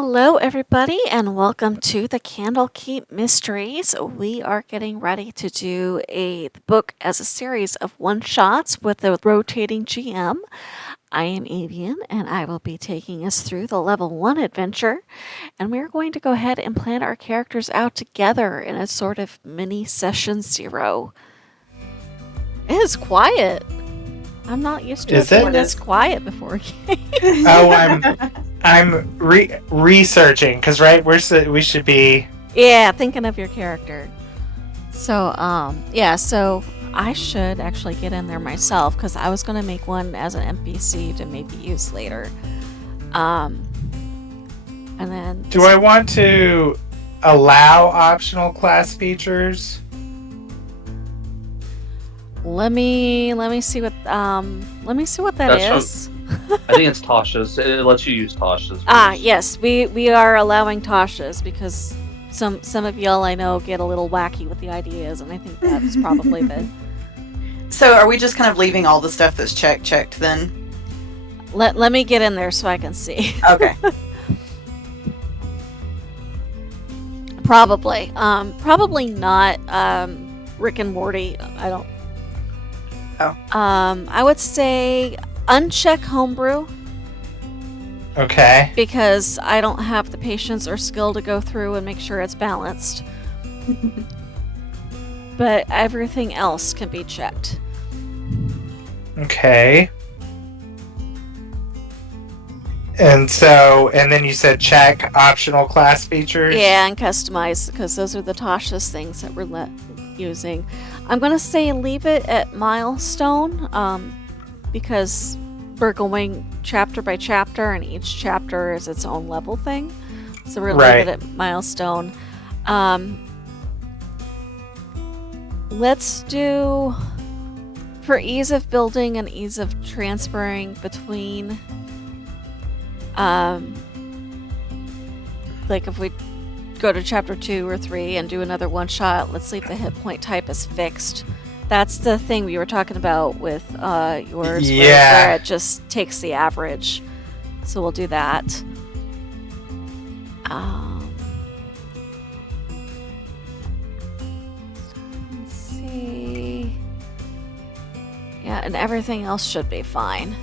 Hello, everybody, and welcome to the Candlekeep Mysteries. We are getting ready to do the book as a series of one-shots with a rotating GM. I am Avian, and I will be taking us through the level 1 adventure, and we're going to go ahead and plan our characters out together in a sort of mini session 0. It is quiet. I'm not used to it being this quiet before. I'm researching because we should be Thinking of your character. So so I should actually get in there myself because I was going to make one as an NPC to maybe use later. And then do I want to allow optional class features? Let me see what that is. I think it's Tasha's. It lets you use Tasha's. Yes, we are allowing Tasha's because some of y'all I know get a little wacky with the ideas, and I think that's probably the. So are we just kind of leaving all the stuff that's checked then? Let me get in there so I can see. Okay. Probably not. Rick and Morty. I don't. Oh. I would say uncheck homebrew. Okay. Because I don't have the patience or skill to go through and make sure it's balanced. But everything else can be checked. Okay. And then you said check optional class features? Yeah, and customize, because those are the Tasha's things that we're using. I'm going to say leave it at milestone, because we're going chapter by chapter, and each chapter is its own level thing. So we're going to leave it at milestone. Let's do, for ease of building and ease of transferring between, like if we go to chapter 2 or 3 and do another one shot, let's leave the hit point type as fixed. That's the thing we were talking about with yours, where it just takes the average. So we'll do that. Let's see. Yeah, and everything else should be fine.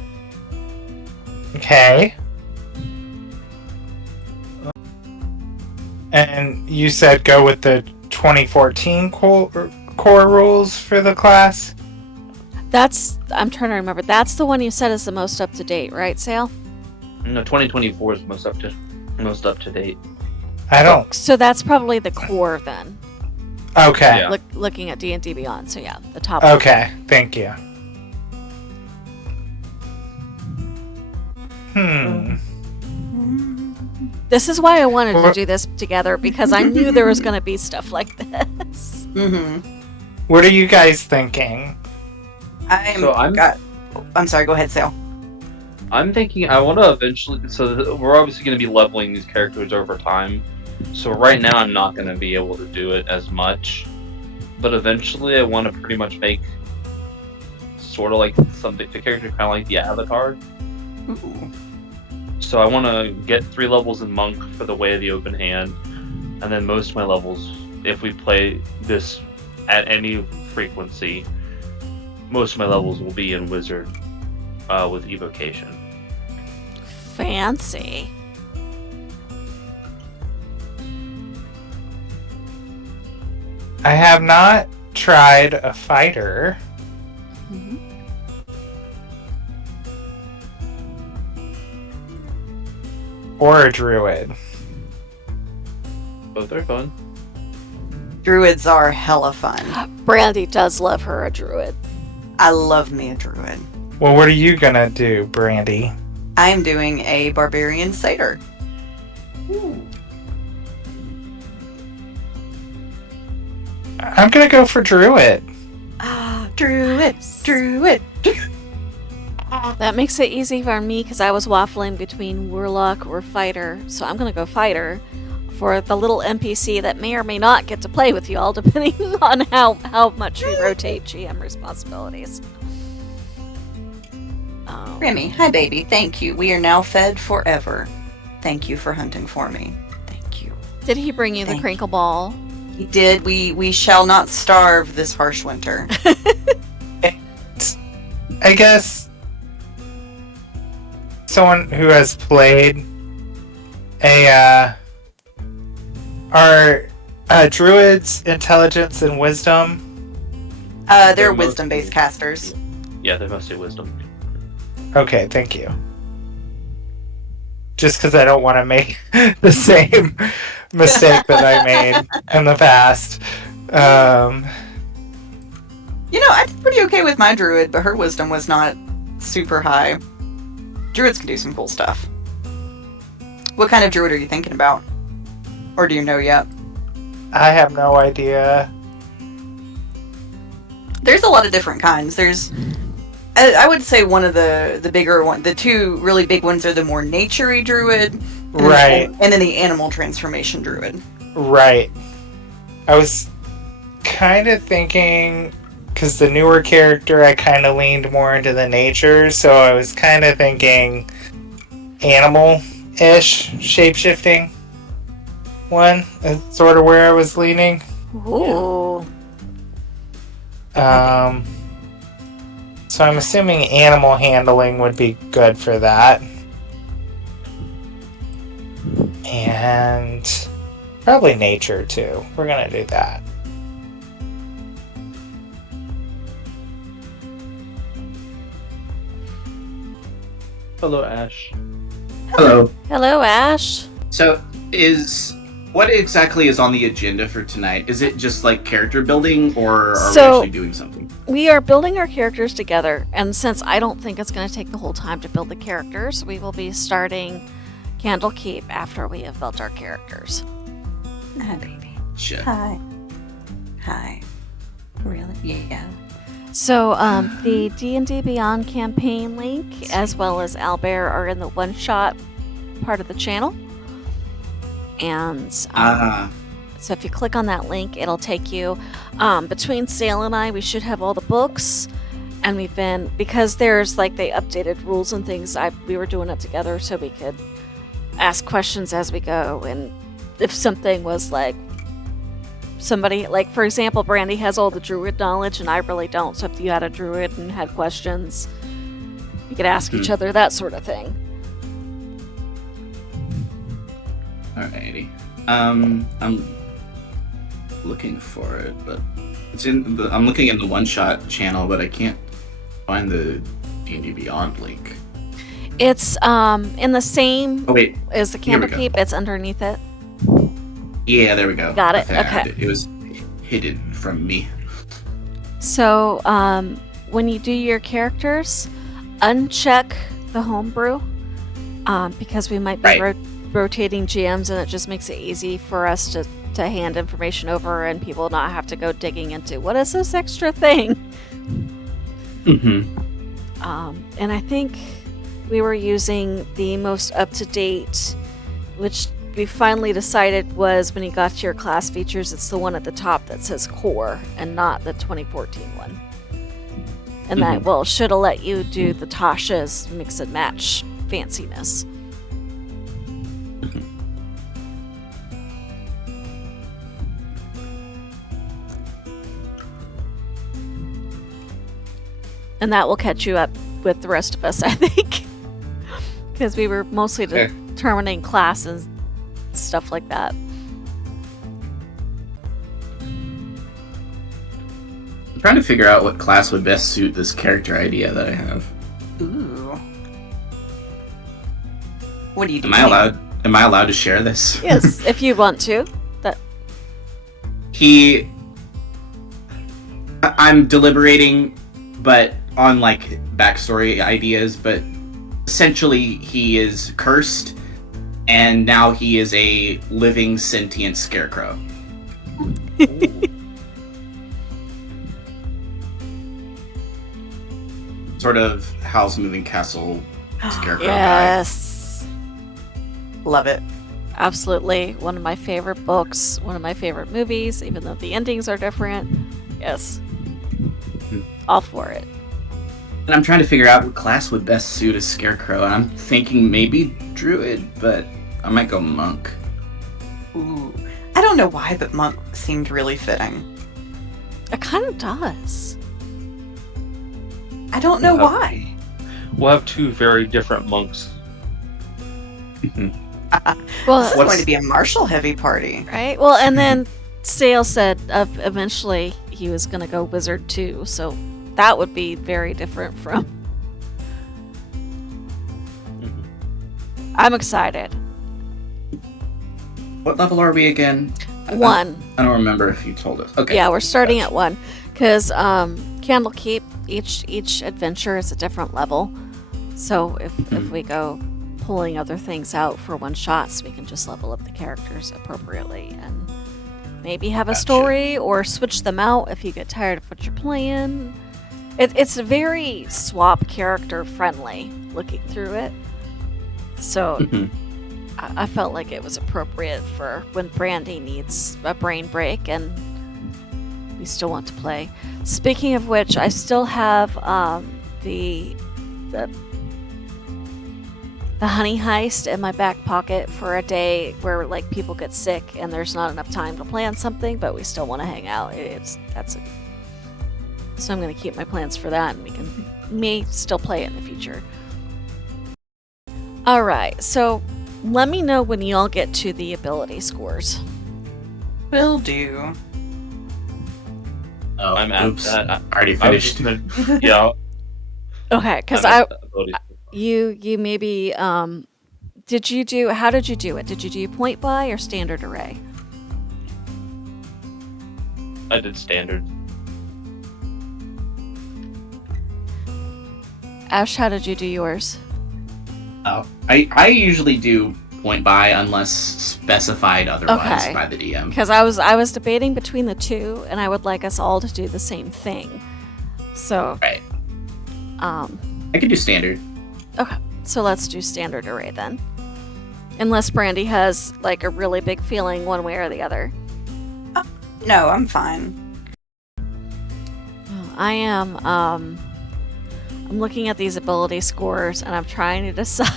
Okay. And you said go with the 2014 core rules for the class? I'm trying to remember. That's the one you said is the most up to date, right, Sale? No, 2024 is most up to date. I don't. So that's probably the core then. Okay. Yeah. Looking at D&D Beyond. So yeah, the top. Okay. Thank you. This is why I wanted to do this together, because I knew there was going to be stuff like this. Mm-hmm. What are you guys thinking? I'm sorry, go ahead, Sale. I'm thinking I want to eventually... So we're obviously going to be leveling these characters over time. So right now I'm not going to be able to do it as much. But eventually I want to pretty much make sort of like something... The character kind of like the Avatar. Ooh. So I want to get 3 levels in Monk for the Way of the Open Hand, and then most of my levels, if we play this at any frequency, most of my levels will be in Wizard with Evocation. Fancy. I have not tried a fighter. Mm-hmm. Or a druid. Both are fun. Druids are hella fun. Brandy does love her a druid. I love me a druid. Well, what are you gonna do, Brandy? I am doing a barbarian satyr. I'm gonna go for druid. Druid. That makes it easy for me because I was waffling between warlock or fighter, so I'm gonna go fighter for the little NPC that may or may not get to play with y'all, depending on how much we rotate GM responsibilities. Remy, hi baby, thank you. We are now fed forever. Thank you for hunting for me. Thank you. Did he bring you the Thank crinkle ball? He did. We shall not starve this harsh winter. I guess someone who has played are druids intelligence and wisdom? They're They're wisdom-based mostly- casters. Yeah, they must say wisdom. Okay, thank you. Just because I don't want to make the same mistake that I made in the past. You know, I did pretty okay with my druid, but her wisdom was not super high. Druids can do some cool stuff. What kind of druid are you thinking about? Or do you know yet? I have no idea. There's a lot of different kinds. I would say one of the bigger one, the two really big ones are the more nature-y druid, Right. and then the animal transformation druid. Right. I was kind of thinking, because the newer character, I kind of leaned more into the nature, so I was kind of thinking animal-ish shape-shifting one is sort of where I was leaning. Ooh. So I'm assuming animal handling would be good for that. And probably nature too. We're gonna do that. Hello, Ash. Hello. Hello, Ash. So, what exactly is on the agenda for tonight? Is it just like character building, or are we actually doing something? We are building our characters together, and since I don't think it's going to take the whole time to build the characters, we will be starting Candlekeep after we have built our characters. Hi, baby. Shit. Hi. Hi. Really? Yeah. So, the D&D Beyond campaign link, as well as Owlbear, are in the one-shot part of the channel. And so if you click on that link, it'll take you. Between Sale and I, we should have all the books. And we've been, because there's like they updated rules and things, we were doing it together so we could ask questions as we go. And if something was like, somebody, like for example, Brandy has all the druid knowledge and I really don't. So if you had a druid and had questions, we could ask each other, that sort of thing. Alrighty. I'm looking for it, but I'm looking in the one-shot channel, but I can't find the D&D Beyond link. It's in the same Oh wait, as the Here we go. Candlekeep. It's underneath it. yeah, there we go. Got it, I found okay. It was hidden from me. So when you do your characters, uncheck the homebrew because we might be Right. rotating GMs, and it just makes it easy for us to hand information over and people not have to go digging into what is this extra thing. Mm-hmm. And I think we were using the most up-to-date, which we finally decided was when you got to your class features, it's the one at the top that says core and not the 2014 one. And that should have let you do the Tasha's mix and match fanciness. And that will catch you up with the rest of us, I think. Because we were mostly determining classes, stuff like that. I'm trying to figure out what class would best suit this character idea that I have. Ooh. What do you do? Am I allowed to share this? Yes, if you want to. I'm deliberating, but on like backstory ideas, but essentially he is cursed and now he is a living sentient scarecrow. Sort of Howl's Moving Castle scarecrow guy. Yes. Love it. Absolutely. One of my favorite books, one of my favorite movies, even though the endings are different. Yes. All for it. And I'm trying to figure out what class would best suit a scarecrow, and I'm thinking maybe druid, but I might go monk. Ooh. I don't know why, but monk seemed really fitting. It kind of does. I don't know Yeah. why. We'll have two very different monks. Well, This is What's- going to be a martial heavy party. right? Well, and then Sale said eventually he was going to go wizard too, so that would be very different from. I'm excited. What level are we again? 1. I don't remember if you told us. Okay. Yeah, we're starting at 1 because Candlekeep, each adventure is a different level. So if we go pulling other things out for one shots, we can just level up the characters appropriately and maybe have a Gotcha. story or switch them out if you get tired of what you're playing. It's very swap character friendly looking through it. So Mhm. I felt like it was appropriate for when Brandy needs a brain break and we still want to play. Speaking of which, I still have the honey heist in my back pocket for a day where like people get sick and there's not enough time to plan something, but we still want to hang out. So I'm going to keep my plans for that, and we may still play it in the future. All right, so let me know when y'all get to the ability scores. Will do. Oh, I'm at oops. that. Already I was just finished. gonna, yeah. Okay, because I'm at that ability. you maybe how did you do it? Did you do point buy or standard array? I did standard. Ash, how did you do yours? Oh, I usually do point buy unless specified otherwise Okay. by the DM. Because I was debating between the two, and I would like us all to do the same thing. So Right. I could do standard. okay, so let's do standard array then. Unless Brandy has like a really big feeling one way or the other. No, I'm fine. I am I'm looking at these ability scores and I'm trying to decide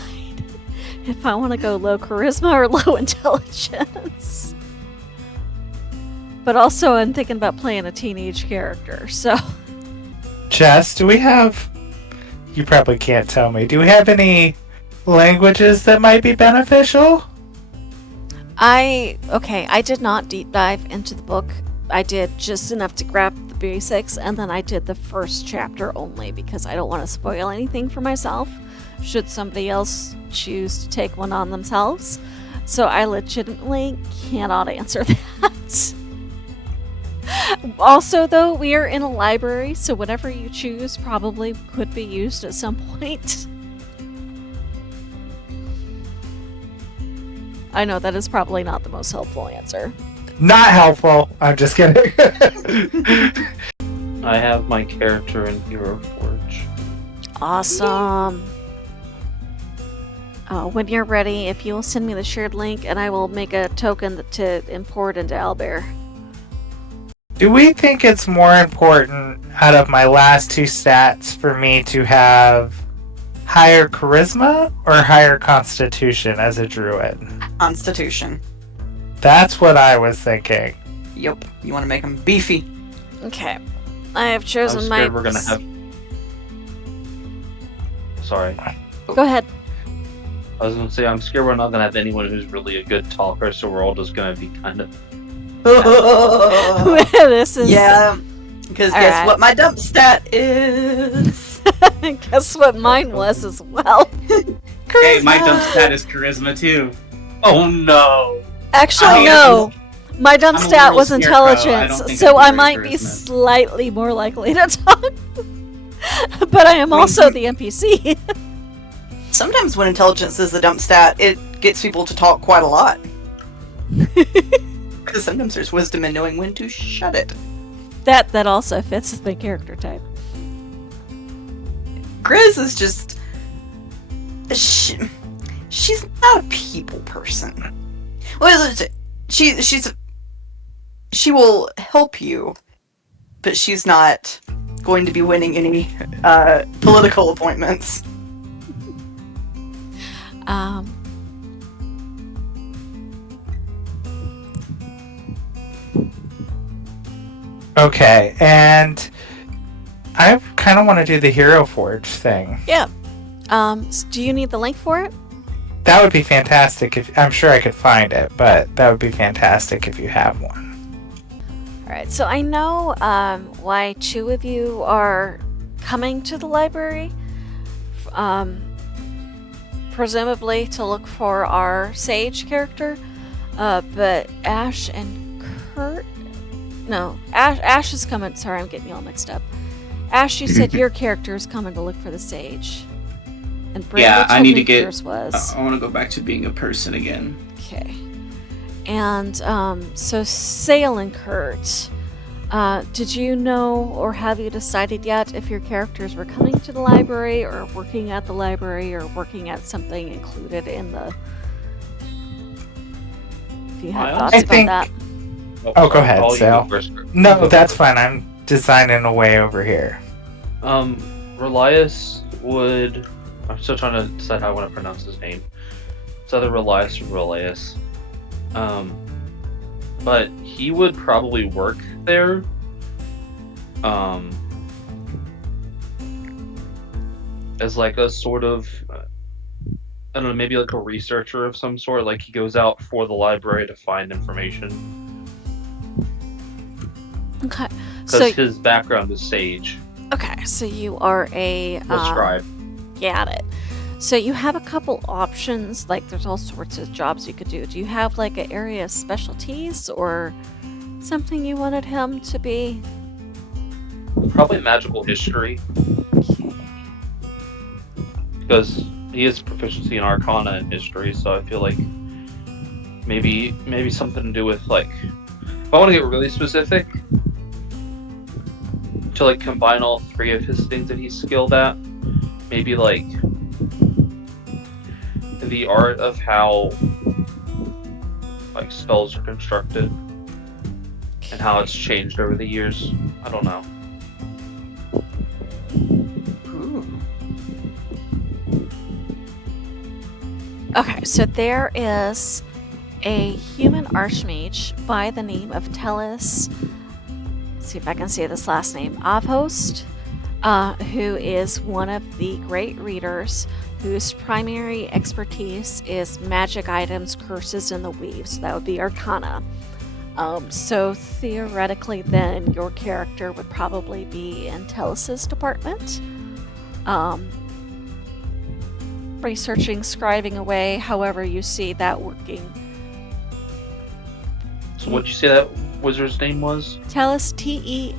if I want to go low charisma or low intelligence. But also I'm thinking about playing a teenage character, so Jess, do we have... You probably can't tell me. Do we have any languages that might be beneficial? I did not deep dive into the book. I did just enough to grab the basics, and then I did the first chapter only because I don't want to spoil anything for myself should somebody else choose to take one on themselves. So I legitimately cannot answer that. Also, though, we are in a library, so whatever you choose probably could be used at some point. I know that is probably not the most helpful answer. Not helpful. I'm just kidding. I have my character in Heroforge. Awesome. When you're ready, if you'll send me the shared link, and I will make a token to import into Owlbear. Do we think it's more important out of my last two stats for me to have higher charisma or higher constitution as a druid? Constitution. That's what I was thinking. Yep. You want to make them beefy. Okay. I have I'm chosen my... scared we're gonna have. Sorry. Go ahead. I was gonna say I'm scared we're not gonna have anyone who's really a good talker, so we're all just gonna be kind of. This is... Yeah. Because guess Alright. what my dump stat is? Guess what mine was as well. Hey, my Charisma. dump stat is charisma too. Oh no! Actually, I'm no. My dump I'm a stat literal was scarecrow. I don't intelligence, think so I'd I be might very be charisma. slightly more likely to talk. But I am also the NPC. Sometimes when intelligence is the dump stat, it gets people to talk quite a lot. Because sometimes there's wisdom in knowing when to shut it. That also fits the character type. Grizz is just... she's not a people person. Well, she will help you, but she's not going to be winning any political appointments. Okay, and I kind of want to do the Heroforge thing. Yeah. Do you need the link for it? That would be fantastic. If I'm sure I could find it, but that would be fantastic if you have one. All right. So I know why two of you are coming to the library. Presumably to look for our sage character. But Ash and Kurt. No, Ash is coming. Sorry, I'm getting you all mixed up. Ash, you said your character is coming to look for the sage. And Brenda I told need me to get. yours was. I want to go back to being a person again. Okay. And so Sale and Kurt, did you know or have you decided yet if your characters were coming to the library or working at the library or working at something included in the... If you have thoughts about that. Oh, go ahead, I'll Sal. go first. No, that's fine. I'm designing a way over here. Relias would... I'm still trying to decide how I want to pronounce his name. It's either Relias or Relias. But he would probably work there. As like a sort of... I don't know, maybe like a researcher of some sort. Like he goes out for the library to find information. Okay. Because his background is sage. Okay, so you are a... scribe. Got it. So you have a couple options, like there's all sorts of jobs you could do. Do you have like an area of specialties or something you wanted him to be? Probably magical history. Okay. Because he has proficiency in arcana and history, so I feel like maybe something to do with like... If I want to get really specific, to like combine all three of his things that he's skilled at, maybe like the art of how like spells are constructed and how it's changed over the years. I don't know. Ooh. Okay, so there is a human archmage by the name of Tellus. Let's see if I can say this last name. Avhost, who is one of the great readers whose primary expertise is magic items, curses, and the weave. So that would be Arcana. So theoretically, then your character would probably be in Tellus's department. Researching, scribing away, however you see that working. So what'd you say that wizard's name was? Tellus, Teles.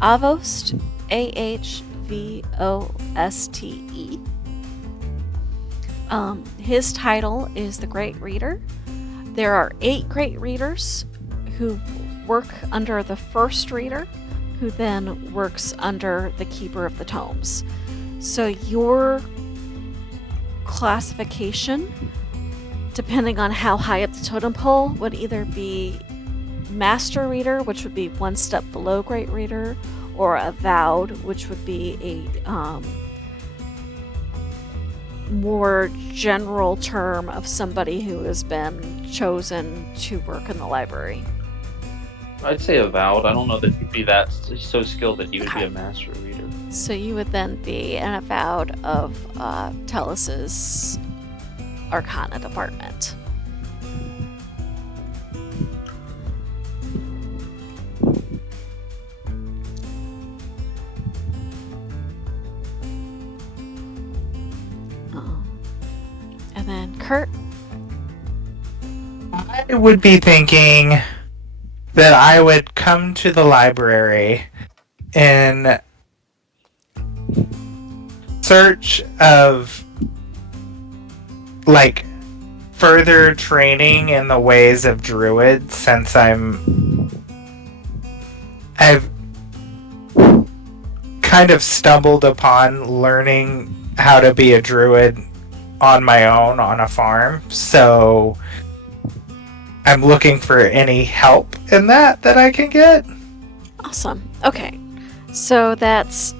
Avost, Ahvoste. His title is the Great Reader. There are 8 Great Readers who work under the First Reader, who then works under the Keeper of the Tomes. So your classification, depending on how high up the totem pole, would either be Master Reader, which would be one step below Great Reader, or Avowed, which would be a more general term of somebody who has been chosen to work in the library. I'd say avowed. I don't know that he'd be that so skilled that he would be a master reader. So you would then be an Avowed of Tellus's Arcana department. And then Kurt. I would be thinking that I would come to the library in search of like further training in the ways of druids, since I've kind of stumbled upon learning how to be a druid on my own on a farm, so I'm looking for any help in that I can get. Awesome. Okay. So that's...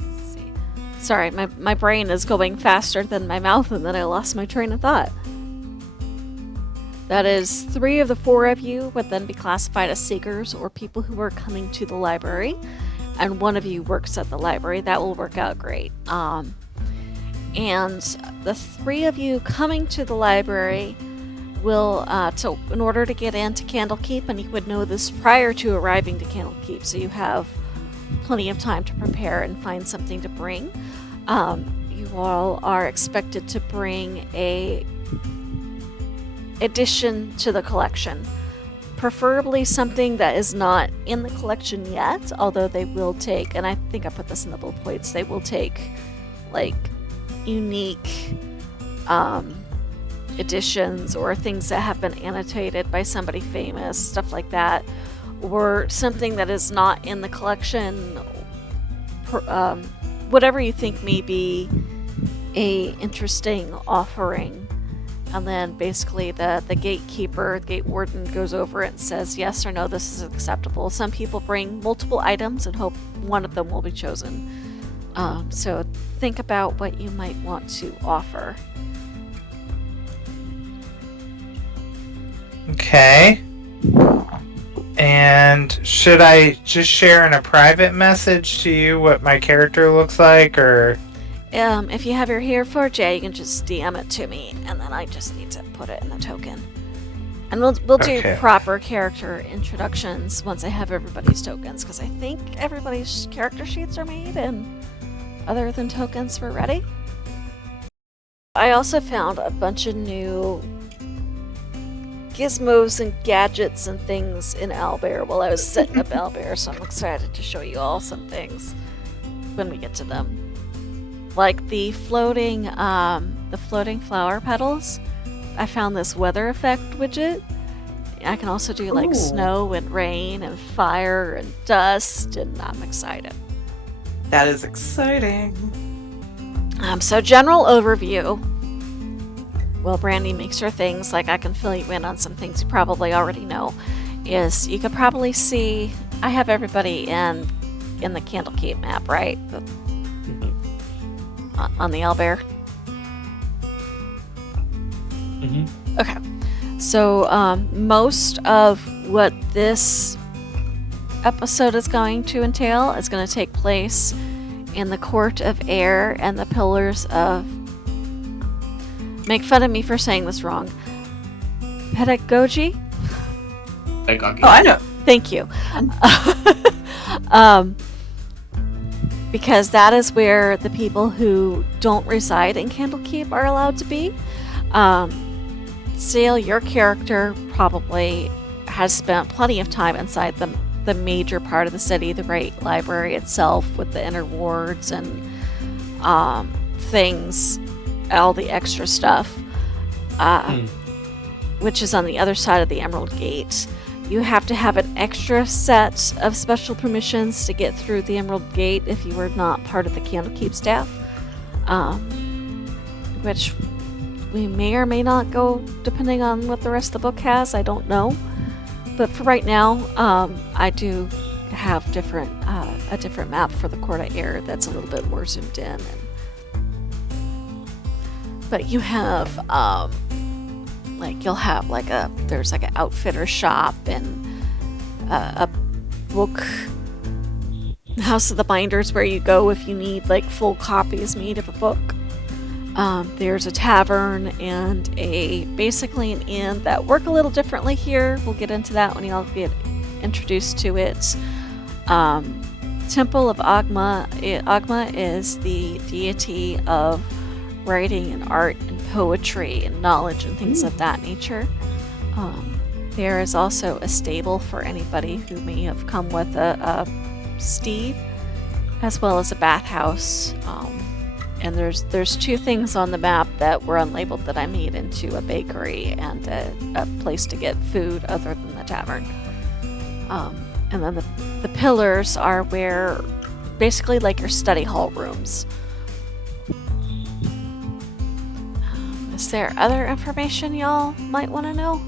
Let's see. Sorry, my brain is going faster than my mouth, and then I lost my train of thought. That is 3 of the 4 of you would then be classified as seekers or people who are coming to the library, and 1 of you works at the library. That will work out great. And the 3 of you coming to the library will, so in order to get into Candlekeep, and you would know this prior to arriving to Candlekeep, so you have plenty of time to prepare and find something to bring. You all are expected to bring a addition to the collection, preferably something that is not in the collection yet, although they will take, and I think I put this in the bullet points, they will take like unique editions or things that have been annotated by somebody famous, stuff like that, or something that is not in the collection, whatever you think may be a interesting offering. And then basically the gatekeeper, the gate warden, goes over it and says yes or no, this is acceptable. Some people bring multiple items and hope one of them will be chosen. So think about what you might want to offer. Okay. And should I just share in a private message to you what my character looks like, or... If you have your Heroforge, yeah, you can just DM it to me, and then I just need to put it in the token. And we'll do Okay. proper character introductions once I have everybody's tokens, because I think everybody's character sheets are made, and other than tokens, we're ready. I also found a bunch of new gizmos and gadgets and things in Owlbear while I was setting up Owlbear, so I'm excited to show you all some things when we get to them. Like the floating flower petals. I found this weather effect widget. I can also do like Ooh. snow and rain and fire and dust, and I'm excited. That is exciting. So general overview. Well, Brandy makes her things, like I can fill you in on some things you probably already know, is you could probably see, I have everybody in the Candlekeep map, right? On the Owlbear. Mm-hmm. Okay. So most of what this episode is going to entail is going to take place in the Court of Air and the Pillars of... Make fun of me for saying this wrong. Pedagogy? Pedagogy. Oh, I know. Thank you. Because that is where the people who don't reside in Candlekeep are allowed to be. Sale, your character probably has spent plenty of time inside the major part of the city, the Great Library itself, with the inner wards and things, all the extra stuff, which is on the other side of the Emerald Gate. You have to have an extra set of special permissions to get through the Emerald Gate if you are not part of the Candlekeep staff, which we may or may not go depending on what the rest of the book has. I don't know. But for right now, I do have a different map for the Court of Air that's a little bit more zoomed in. But you have... you'll have there's an outfitter shop and a book House of the Binders where you go if you need full copies made of a book. There's a tavern and basically an inn that work a little differently here. We'll get into that when y'all get introduced to it. Temple of Agma. Agma is the deity of writing and art and poetry and knowledge and things of that nature. There is also a stable for anybody who may have come with a steed, as well as a bathhouse. And there's 2 things on the map that were unlabeled that I made into a bakery and a place to get food other than the tavern. And then the pillars are where basically your study hall rooms. Is there other information y'all might want to know?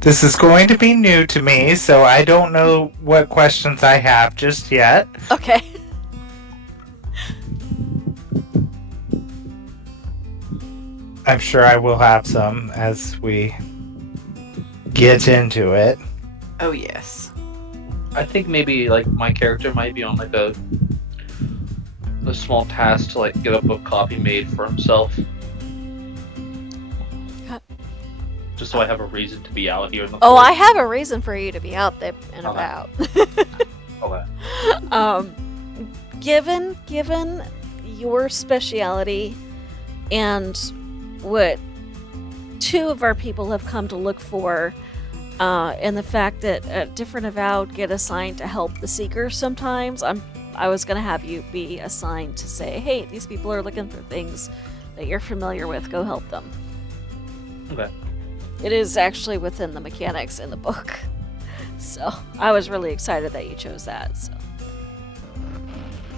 This is going to be new to me, so I don't know what questions I have just yet. Okay. I'm sure I will have some as we get into it. Oh yes. I think maybe like my character might be on like a small task to like get a book copy made for himself. Just so I have a reason to be out here in the Oh, forest. I have a reason for you to be out there and Okay. about. Okay. Given your speciality and what two of our people have come to look for, and the fact that different avowed get assigned to help the seekers sometimes, I was gonna have you be assigned to say, hey, these people are looking for things that you're familiar with, go help them. Okay. It is actually within the mechanics in the book. So I was really excited that you chose that. So.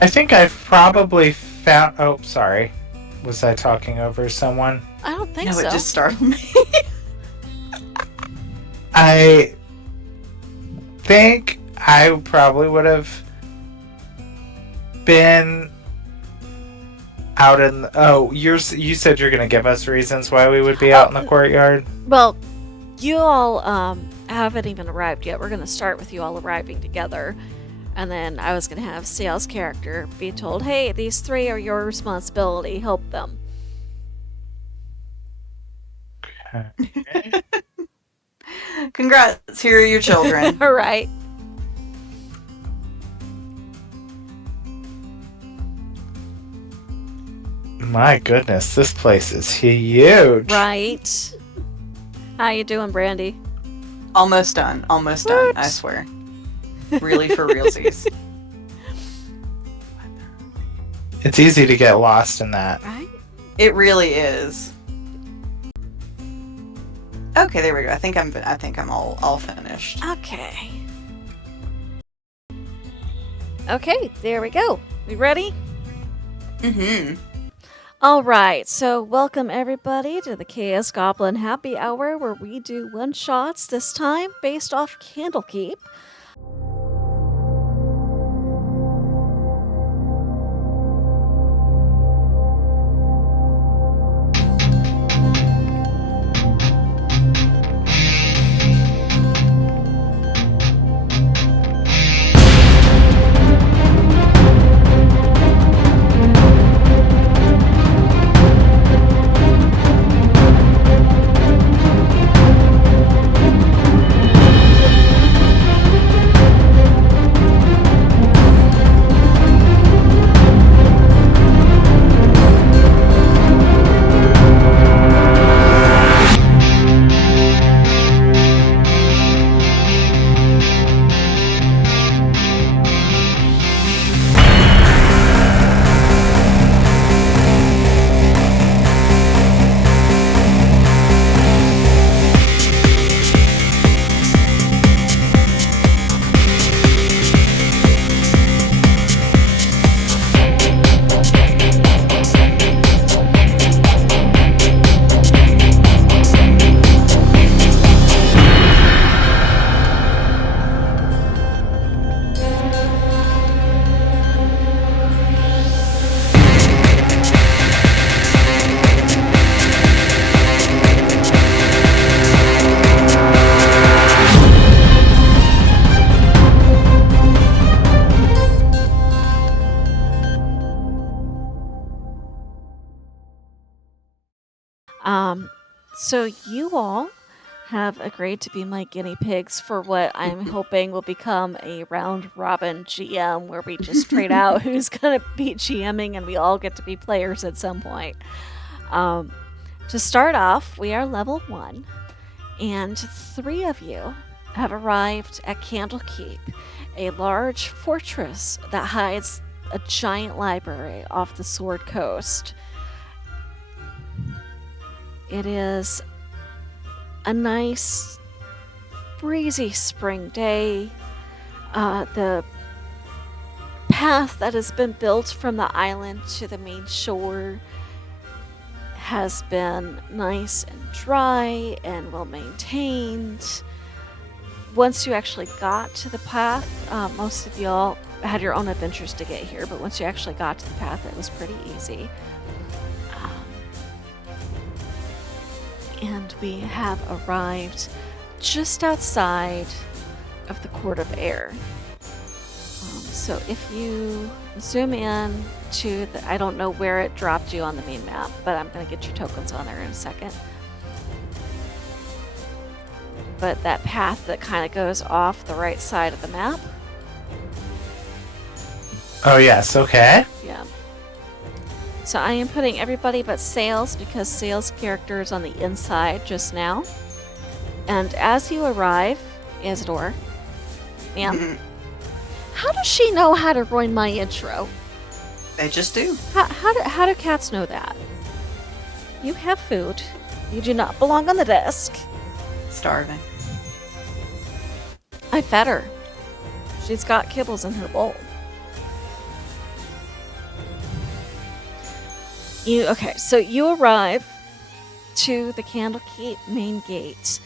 I think I've probably found. Oh, sorry. Was I talking over someone? I don't think No, so. it just startled me. I think I probably would have been out in. You said you're going to give us reasons why we would be out in the courtyard. Well, you all haven't even arrived yet. We're going to start with you all arriving together. And then I was going to have Ciel's character be told, hey, these three are your responsibility. Help them. Okay. Congrats, here are your children. All right. My goodness, this place is huge. Right. How you doing, Brandy? Almost done. Almost done, I swear. Really for realsies. It's easy to get lost in that. Right. It really is. Okay, there we go. I think I'm all finished. Okay. Okay, there we go. We ready? Mm-hmm. All right, so welcome everybody to the Chaos Goblin Happy Hour, where we do one-shots, this time based off Candlekeep. So you all have agreed to be my guinea pigs for what I'm hoping will become a round robin GM where we just trade out who's going to be GMing and we all get to be players at some point. To start off, we are level 1, and 3 of you have arrived at Candlekeep, a large fortress that hides a giant library off the Sword Coast. It is a nice, breezy spring day. The path that has been built from the island to the main shore has been nice and dry and well maintained. Once you actually got to the path, most of y'all had your own adventures to get here, but once you actually got to the path, it was pretty easy. and we have arrived just outside of the Court of Air. So if you zoom in to the, I don't know where it dropped you on the main map, but I'm going to get your tokens on there in a second. But that path that kind of goes off the right side of the map. Oh, yes, okay. Yeah. So I am putting everybody but Sails because Sails' character is on the inside just now. And as you arrive, Isidore, ma'am, how does she know how to ruin my intro? I just do. How do cats know that? You have food. You do not belong on the desk. Starving. I fed her. She's got kibbles in her bowl. Okay, so you arrive to the Candlekeep main gate.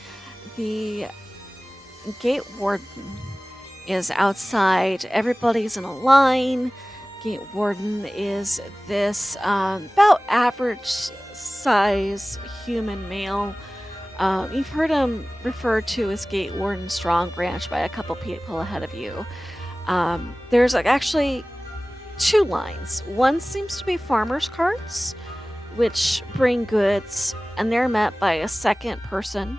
The gate warden is outside. Everybody's in a line. Gate warden is this about average size human male. You've heard him referred to as Gate Warden Strong Branch by a couple people ahead of you. There's actually two lines. One seems to be farmers' carts, which bring goods, and they're met by a second person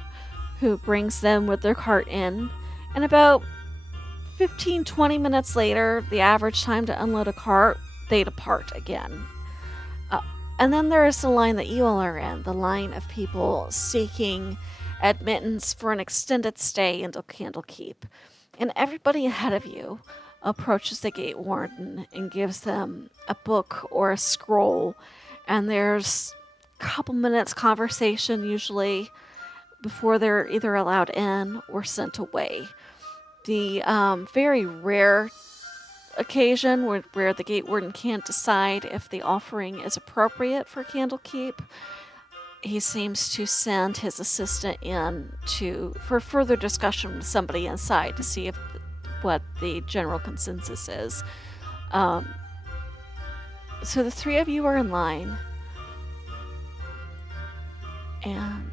who brings them with their cart in. And about 15-20 minutes later, the average time to unload a cart, they depart again. And then there is the line that you all are in, the line of people seeking admittance for an extended stay into Candlekeep. And everybody ahead of you approaches the gate warden and gives them a book or a scroll. And there's a couple minutes conversation usually before they're either allowed in or sent away. The very rare occasion where the gate warden can't decide if the offering is appropriate for Candlekeep, he seems to send his assistant in for further discussion with somebody inside to see what the general consensus is. So the three of you are in line, and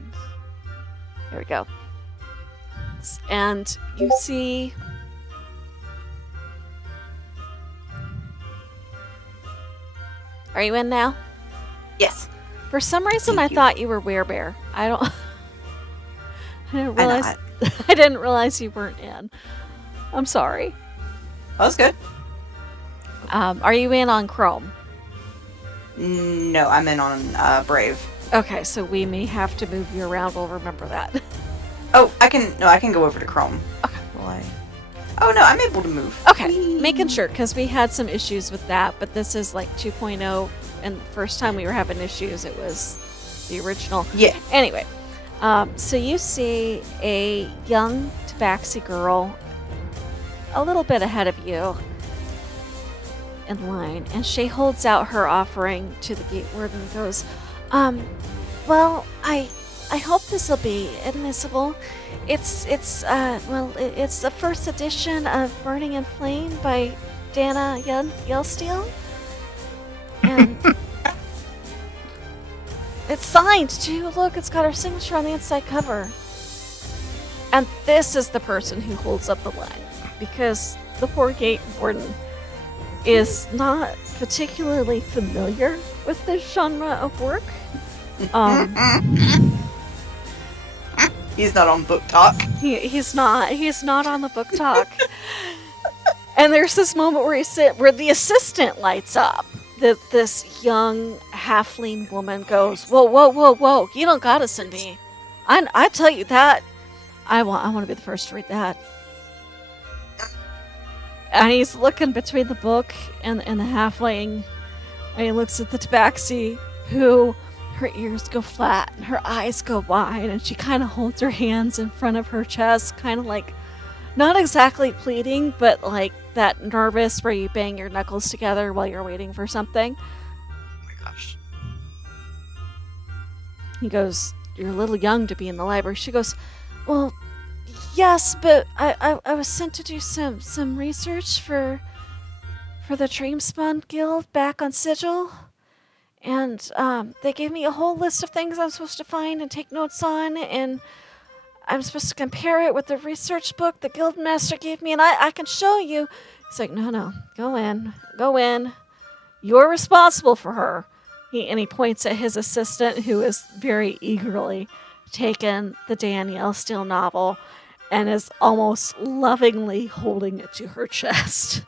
there we go. And you see Are you in now? Yes. For some reason, I thought you were Werebear. I didn't realize. I didn't realize you weren't in. I'm sorry. That was good. Are you in on Chrome? No, I'm in on Brave. Okay, so we may have to move you around. We'll remember that. Oh, I can go over to Chrome. Okay. Why? Oh no, I'm able to move. Okay, making sure, because we had some issues with that, but this is like 2.0, and the first time we were having issues, it was the original. Yeah. Anyway, so you see a young Tabaxi girl a little bit ahead of you in line, and she holds out her offering to the gate warden and goes, well, I hope this will be admissible. It's the first edition of Burning in Flame by Dana Yellsteel. And it's signed too. Look, it's got her signature on the inside cover. And this is the person who holds up the line, because the poor gate warden is not particularly familiar with this genre of work. He's not on book talk. He's not on the book talk. And there's this moment where the assistant lights up. This young halfling woman goes, whoa, you don't gotta send me. I tell you that. I want to be the first to read that. And he's looking between the book and the halfling, and he looks at the Tabaxi, who her ears go flat and her eyes go wide, and she kind of holds her hands in front of her chest, kind of like, not exactly pleading, but like that nervous where you bang your knuckles together while you're waiting for something. Oh my gosh. He goes, you're a little young to be in the library. She goes, well, yes, but I was sent to do some research for the Dreamspun Guild back on Sigil. And they gave me a whole list of things I'm supposed to find and take notes on, and I'm supposed to compare it with the research book the guildmaster gave me, and I can show you. He's like, no, go in. You're responsible for her. He points at his assistant, who is very eagerly taken the Danielle Steele novel and is almost lovingly holding it to her chest.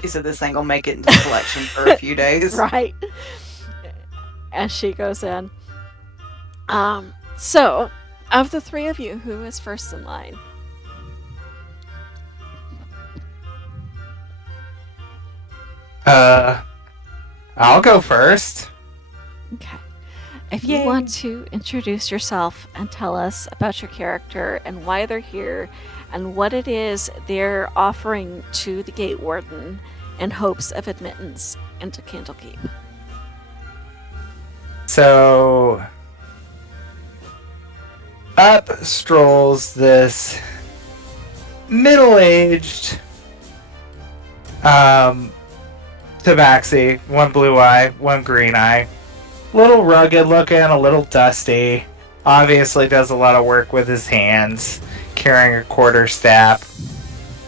He said this thing will make it into the collection for a few days. Right. As she goes in. So, of the three of you, who is first in line? I'll go first. Okay. If you want to introduce yourself and tell us about your character and why they're here and what it is they're offering to the Gate Warden in hopes of admittance into Candlekeep. So, up strolls this middle-aged tabaxi, one blue eye, one green eye. Little rugged looking, a little dusty. Obviously does a lot of work with his hands, carrying a quarterstaff.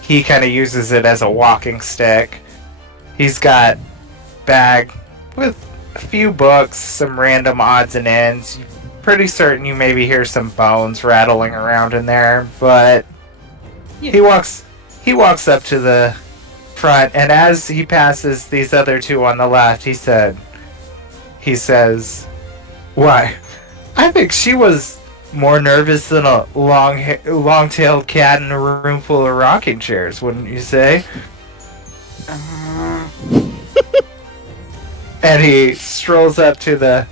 He kind of uses it as a walking stick. He's got bag with a few books, some random odds and ends. Pretty certain you maybe hear some bones rattling around in there, but he walks up to the front, and as he passes these other two on the left, he says, "Why, I think she was more nervous than a long-tailed cat in a room full of rocking chairs, wouldn't you say?" And he strolls up to the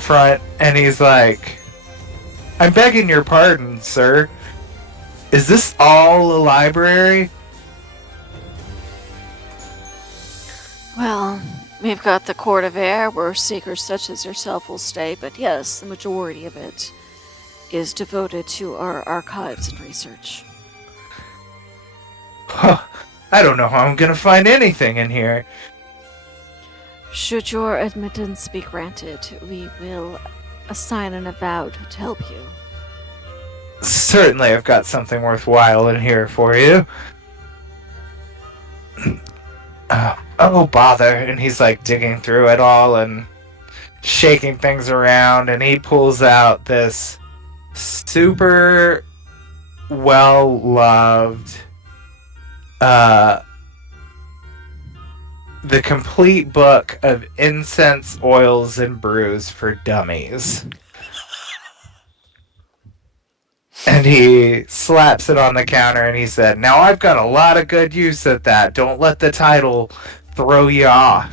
front, and he's like, "I'm begging your pardon, sir. Is this all a library?" Well, we've got the Court of Air where seekers such as yourself will stay, but yes, the majority of it is devoted to our archives and research. Huh, I don't know how I'm gonna find anything in here. Should your admittance be granted, we will assign an avowed to help you. Certainly I've got something worthwhile in here for you. Oh, bother. And he's like digging through it all and shaking things around, and he pulls out this super well-loved the complete book of incense, oils, and brews for dummies. And he slaps it on the counter and he said, "Now I've got a lot of good use at that. Don't let the title throw you off."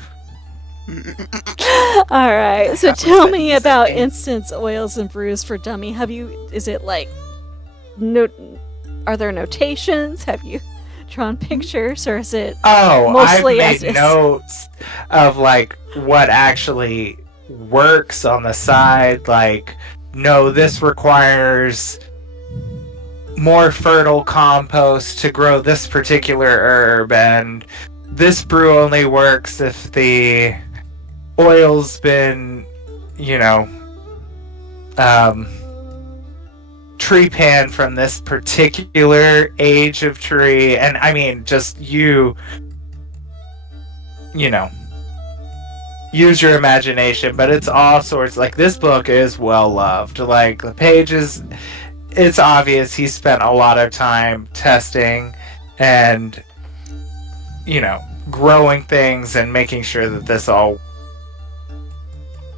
Alright, so tell me about incense, oils, and brews for dummy. Is it like, are there notations? Have you drawn pictures, or is it mostly I've made notes of like what actually works on the side. Like, no, this requires more fertile compost to grow this particular herb, and this brew only works if the oil's been, tree pan from this particular age of tree. And I mean, just use your imagination, but it's all sorts. Like, this book is well loved. Like, the pages, it's obvious he spent a lot of time testing and growing things and making sure that this all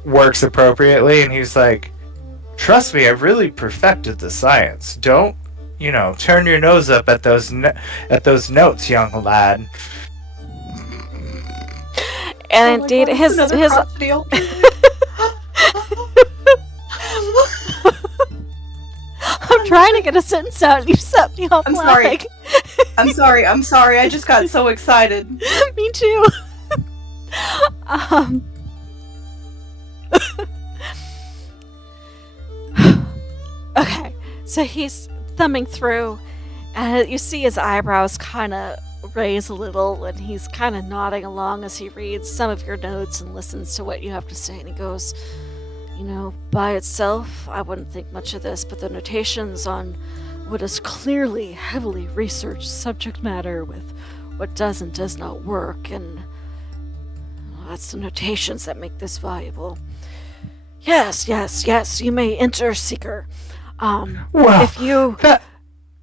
works appropriately. And he's like, "Trust me, I've really perfected the science. Don't, turn your nose up at those notes, young lad." And indeed, his I'm trying to get a sentence out and you set me off. I'm sorry. I'm sorry. I just got so excited. Me too. Okay, so he's thumbing through, and you see his eyebrows kind of raise a little, and he's kind of nodding along as he reads some of your notes and listens to what you have to say. And he goes, by itself, I wouldn't think much of this, but the notations on what is clearly heavily researched subject matter with what does and does not work, and that's the notations that make this valuable. Yes, you may enter, Seeker. Well, if you... that-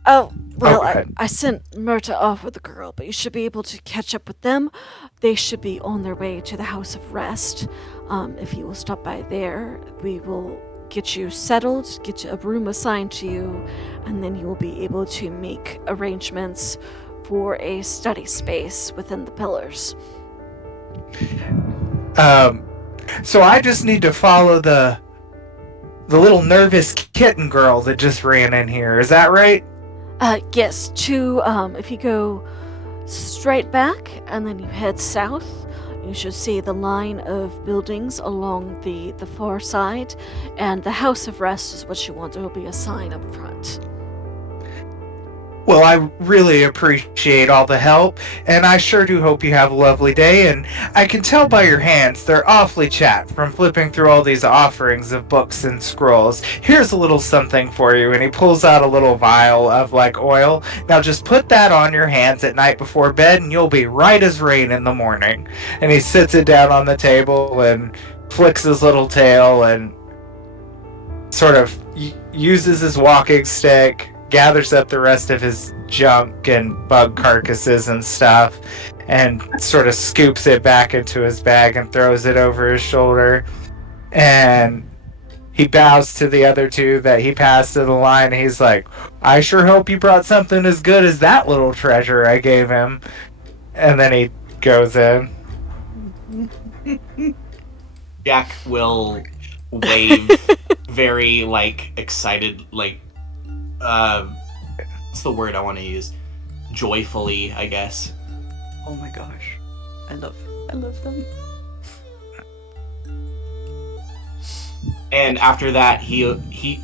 Oh, well, go ahead. I sent Myrta off with the girl, but you should be able to catch up with them. They should be on their way to the House of Rest. If you will stop by there, we will get you settled, get you a room assigned to you, and then you will be able to make arrangements for a study space within the pillars. So I just need to follow the little nervous kitten girl that just ran in here. Is that right? Yes, if you go straight back and then you head south, you should see the line of buildings along the far side, and the House of Rest is what you want. There will be a sign up front. Well, I really appreciate all the help, and I sure do hope you have a lovely day, and I can tell by your hands they're awfully chapped from flipping through all these offerings of books and scrolls. Here's a little something for you, and he pulls out a little vial of, oil. Now just put that on your hands at night before bed, and you'll be right as rain in the morning. And he sits it down on the table and flicks his little tail and sort of uses his walking stick, gathers up the rest of his junk and bug carcasses and stuff, and sort of scoops it back into his bag and throws it over his shoulder. And he bows to the other two that he passed to the line. And he's like, I sure hope you brought something as good as that little treasure I gave him. And then he goes in. Jack will wave very, excited, what's the word I want to use? Joyfully, I guess. Oh my gosh. I love them. And after that,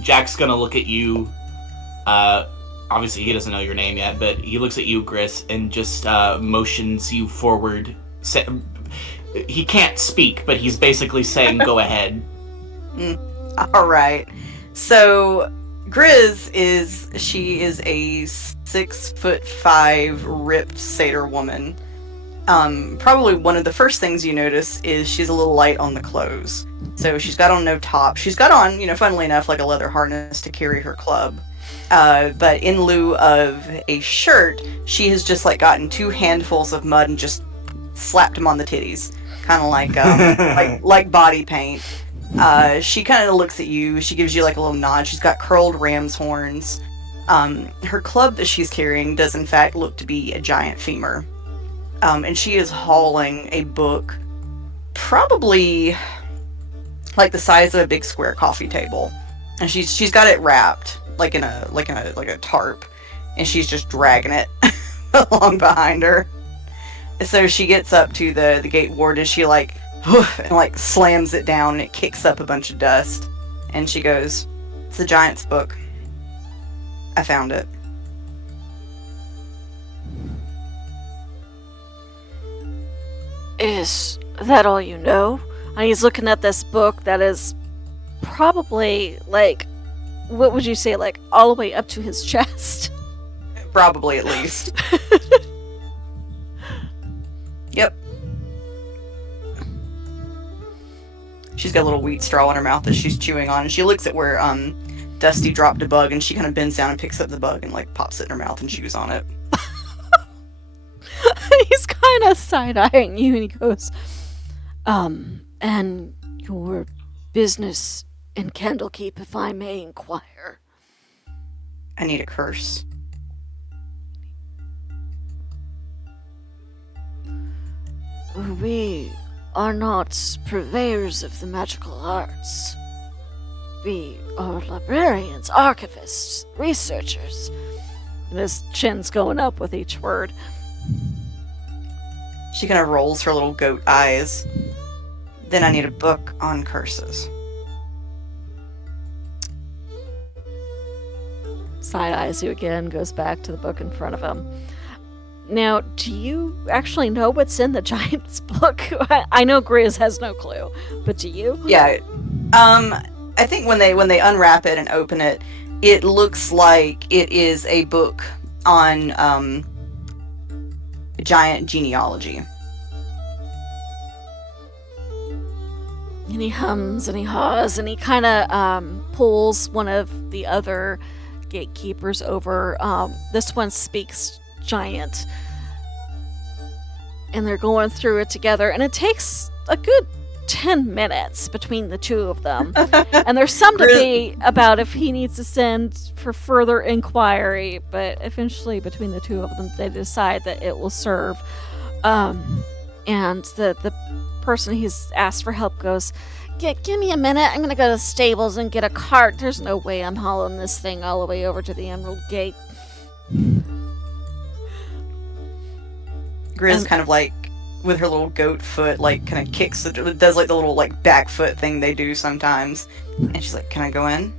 Jack's gonna look at you. Obviously, he doesn't know your name yet, but he looks at you, Gris, and just motions you forward. He can't speak, but he's basically saying, "Go ahead." All right. So Grizz is a 6'5" ripped satyr woman. Probably one of the first things you notice is she's a little light on the clothes. So she's got on no top. She's got on, funnily enough, a leather harness to carry her club. But in lieu of a shirt, she has just gotten 2 handfuls of mud and just slapped them on the titties, kind of like body paint. She kind of looks at you. She gives you a little nod. She's got curled ram's horns. Her club that she's carrying does in fact look to be a giant femur. And she is hauling a book, probably the size of a big square coffee table. And she's got it wrapped in a tarp, and she's just dragging it along behind her. So she gets up to the gate ward, and she and slams it down, and it kicks up a bunch of dust. And she goes, "It's the Giant's book. I found it." Is that all you know? And he's looking at this book that is probably what would you say, all the way up to his chest? Probably, at least. Yep. She's got a little wheat straw in her mouth that she's chewing on, and she looks at where Dusty dropped a bug, and she kind of bends down and picks up the bug and pops it in her mouth and chews on it. He's kind of side-eyeing you, and he goes, and your business in Candlekeep, if I may inquire. I need a curse. We are not purveyors of the magical arts. We are librarians, archivists, researchers. And his chin's going up with each word. She kind of rolls her little goat eyes. Then I need a book on curses. Side eyes you again, goes back to the book in front of him. Now, do you actually know what's in the giant's book? I know Grizz has no clue, but do you? Yeah. I think when they unwrap it and open it, it looks like it is a book on giant genealogy. And he hums and he haws and he kind of pulls one of the other gatekeepers over. This one speaks giant. And they're going through it together. And it takes a good 10 minutes between the two of them. And there's some debate about if he needs to send for further inquiry. But eventually, between the two of them, they decide that it will serve. And the person he's asked for help goes, give me a minute. I'm going to go to the stables and get a cart. There's no way I'm hauling this thing all the way over to the Emerald Gate. Grizz kind of like, with her little goat foot, like, kind of kicks, does like the little, like, back foot thing they do sometimes. And she's like, can I go in?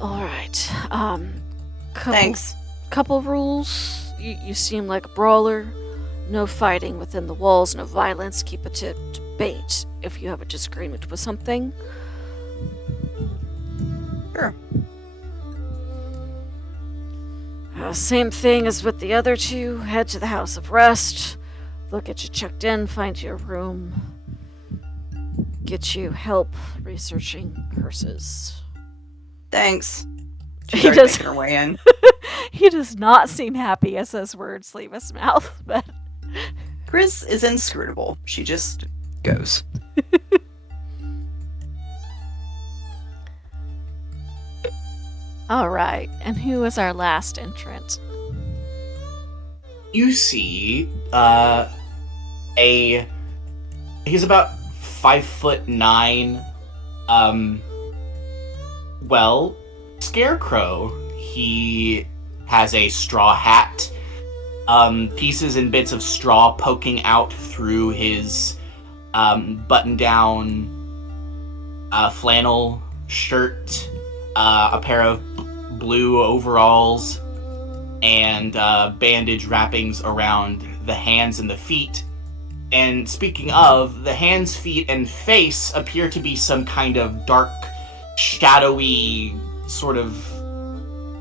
Alright. Thanks. Couple rules. You seem like a brawler. No fighting within the walls, no violence. Keep it to debate if you have a disagreement with something. Sure. Same thing as with the other two. Head to the House of Rest. They'll get you checked in, find you a room, get you help researching curses. Thanks. She He starts does- making her way in. He does not seem happy as those words leave his mouth, but Grizz is inscrutable. She just goes. alright. And who is our last entrant? You see, he's about 5'9". Well, Scarecrow. He has a straw hat, pieces and bits of straw poking out through his button-down flannel shirt, a pair of blue overalls, and bandage wrappings around the hands and the feet. And speaking of, the hands, feet, and face appear to be some kind of dark, shadowy, sort of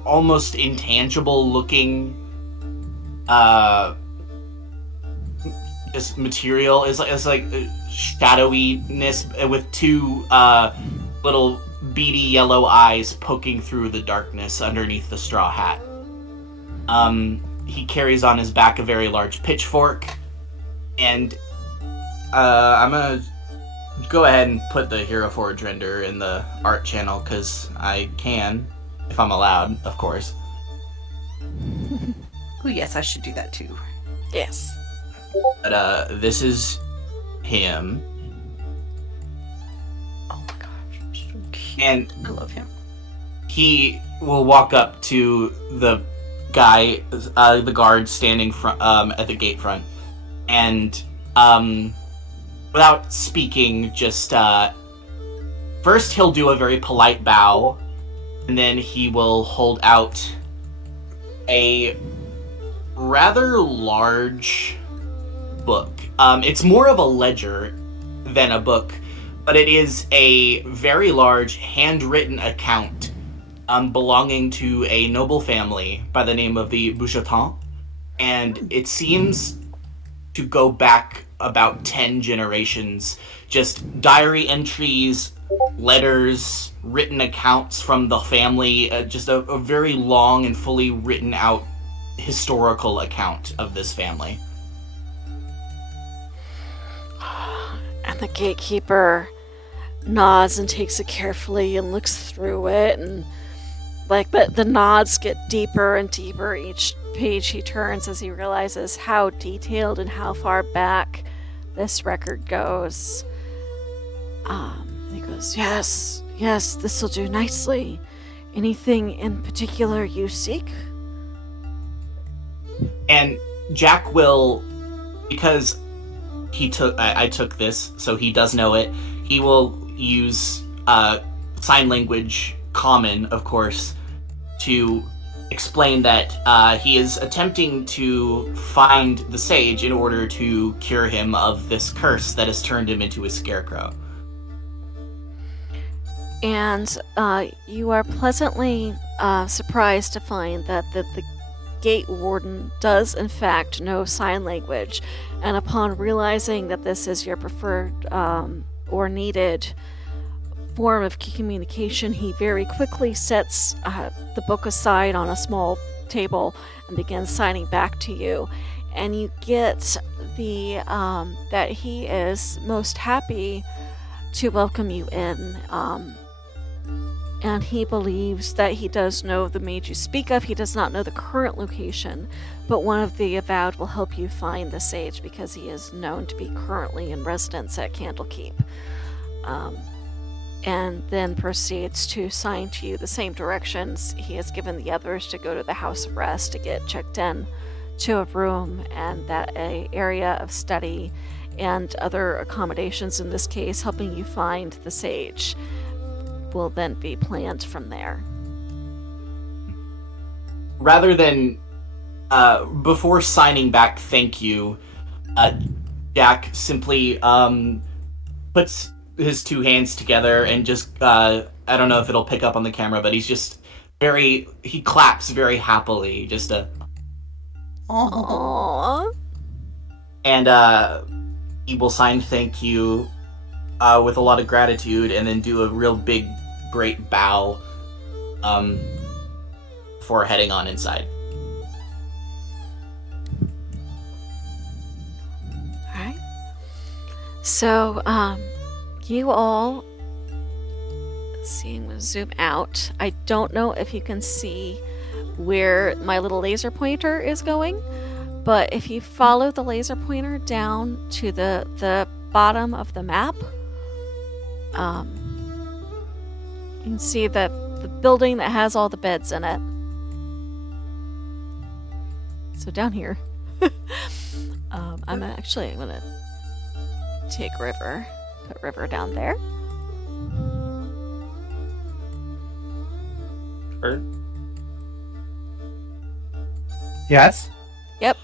almost intangible looking just material. It's like shadowiness with two little beady yellow eyes poking through the darkness underneath the straw hat. He carries on his back a very large pitchfork, and I'm gonna go ahead and put the Heroforge render in the art channel, because I can, if I'm allowed, of course. Oh yes, I should do that too. Yes. But this is him, Oh my gosh, so cute. and I love him. he will walk up to the guy, the guard standing at the gate front, and without speaking, just first he'll do a very polite bow, and then he will hold out a rather large book. It's more of a ledger than a book, but it is a very large handwritten account belonging to a noble family by the name of the Boucheton, and it seems to go back about 10 generations. Just diary entries, letters, written accounts from the family, just a very long and fully written out historical account of this family. And the gatekeeper nods and takes it carefully and looks through it, and but the nods get deeper and deeper each page he turns as he realizes how detailed and how far back this record goes. He goes, yes, this'll do nicely. Anything in particular you seek? And Jack will, because I took this, so he does know it, he will use sign language, common, of course, to explain that he is attempting to find the sage in order to cure him of this curse that has turned him into a scarecrow. And you are pleasantly surprised to find that the gate warden does in fact know sign language, and upon realizing that this is your preferred or needed form of communication, he very quickly sets the book aside on a small table and begins signing back to you. And you get the that he is most happy to welcome you in. And he believes that he does know the mage you speak of. He does not know the current location, but one of the avowed will help you find the sage because he is known to be currently in residence at Candlekeep. And then proceeds to sign to you the same directions he has given the others to go to the House of Rest to get checked in to a room, and that a area of study and other accommodations, in this case helping you find the sage, will then be planned from there. Rather than before signing back thank you, Jack simply puts his two hands together and just I don't know if it'll pick up on the camera, but he's just he claps very happily, just Aww. And he will sign thank you with a lot of gratitude, and then do a real big great bow before heading on inside. Alright. So, you all, see, I'm going to zoom out. I don't know if you can see where my little laser pointer is going, but if you follow the laser pointer down to the bottom of the map, you can see the building that has all the beds in it. So down here, I'm going to take River. Put River down there. Kurt? Yes? Yep.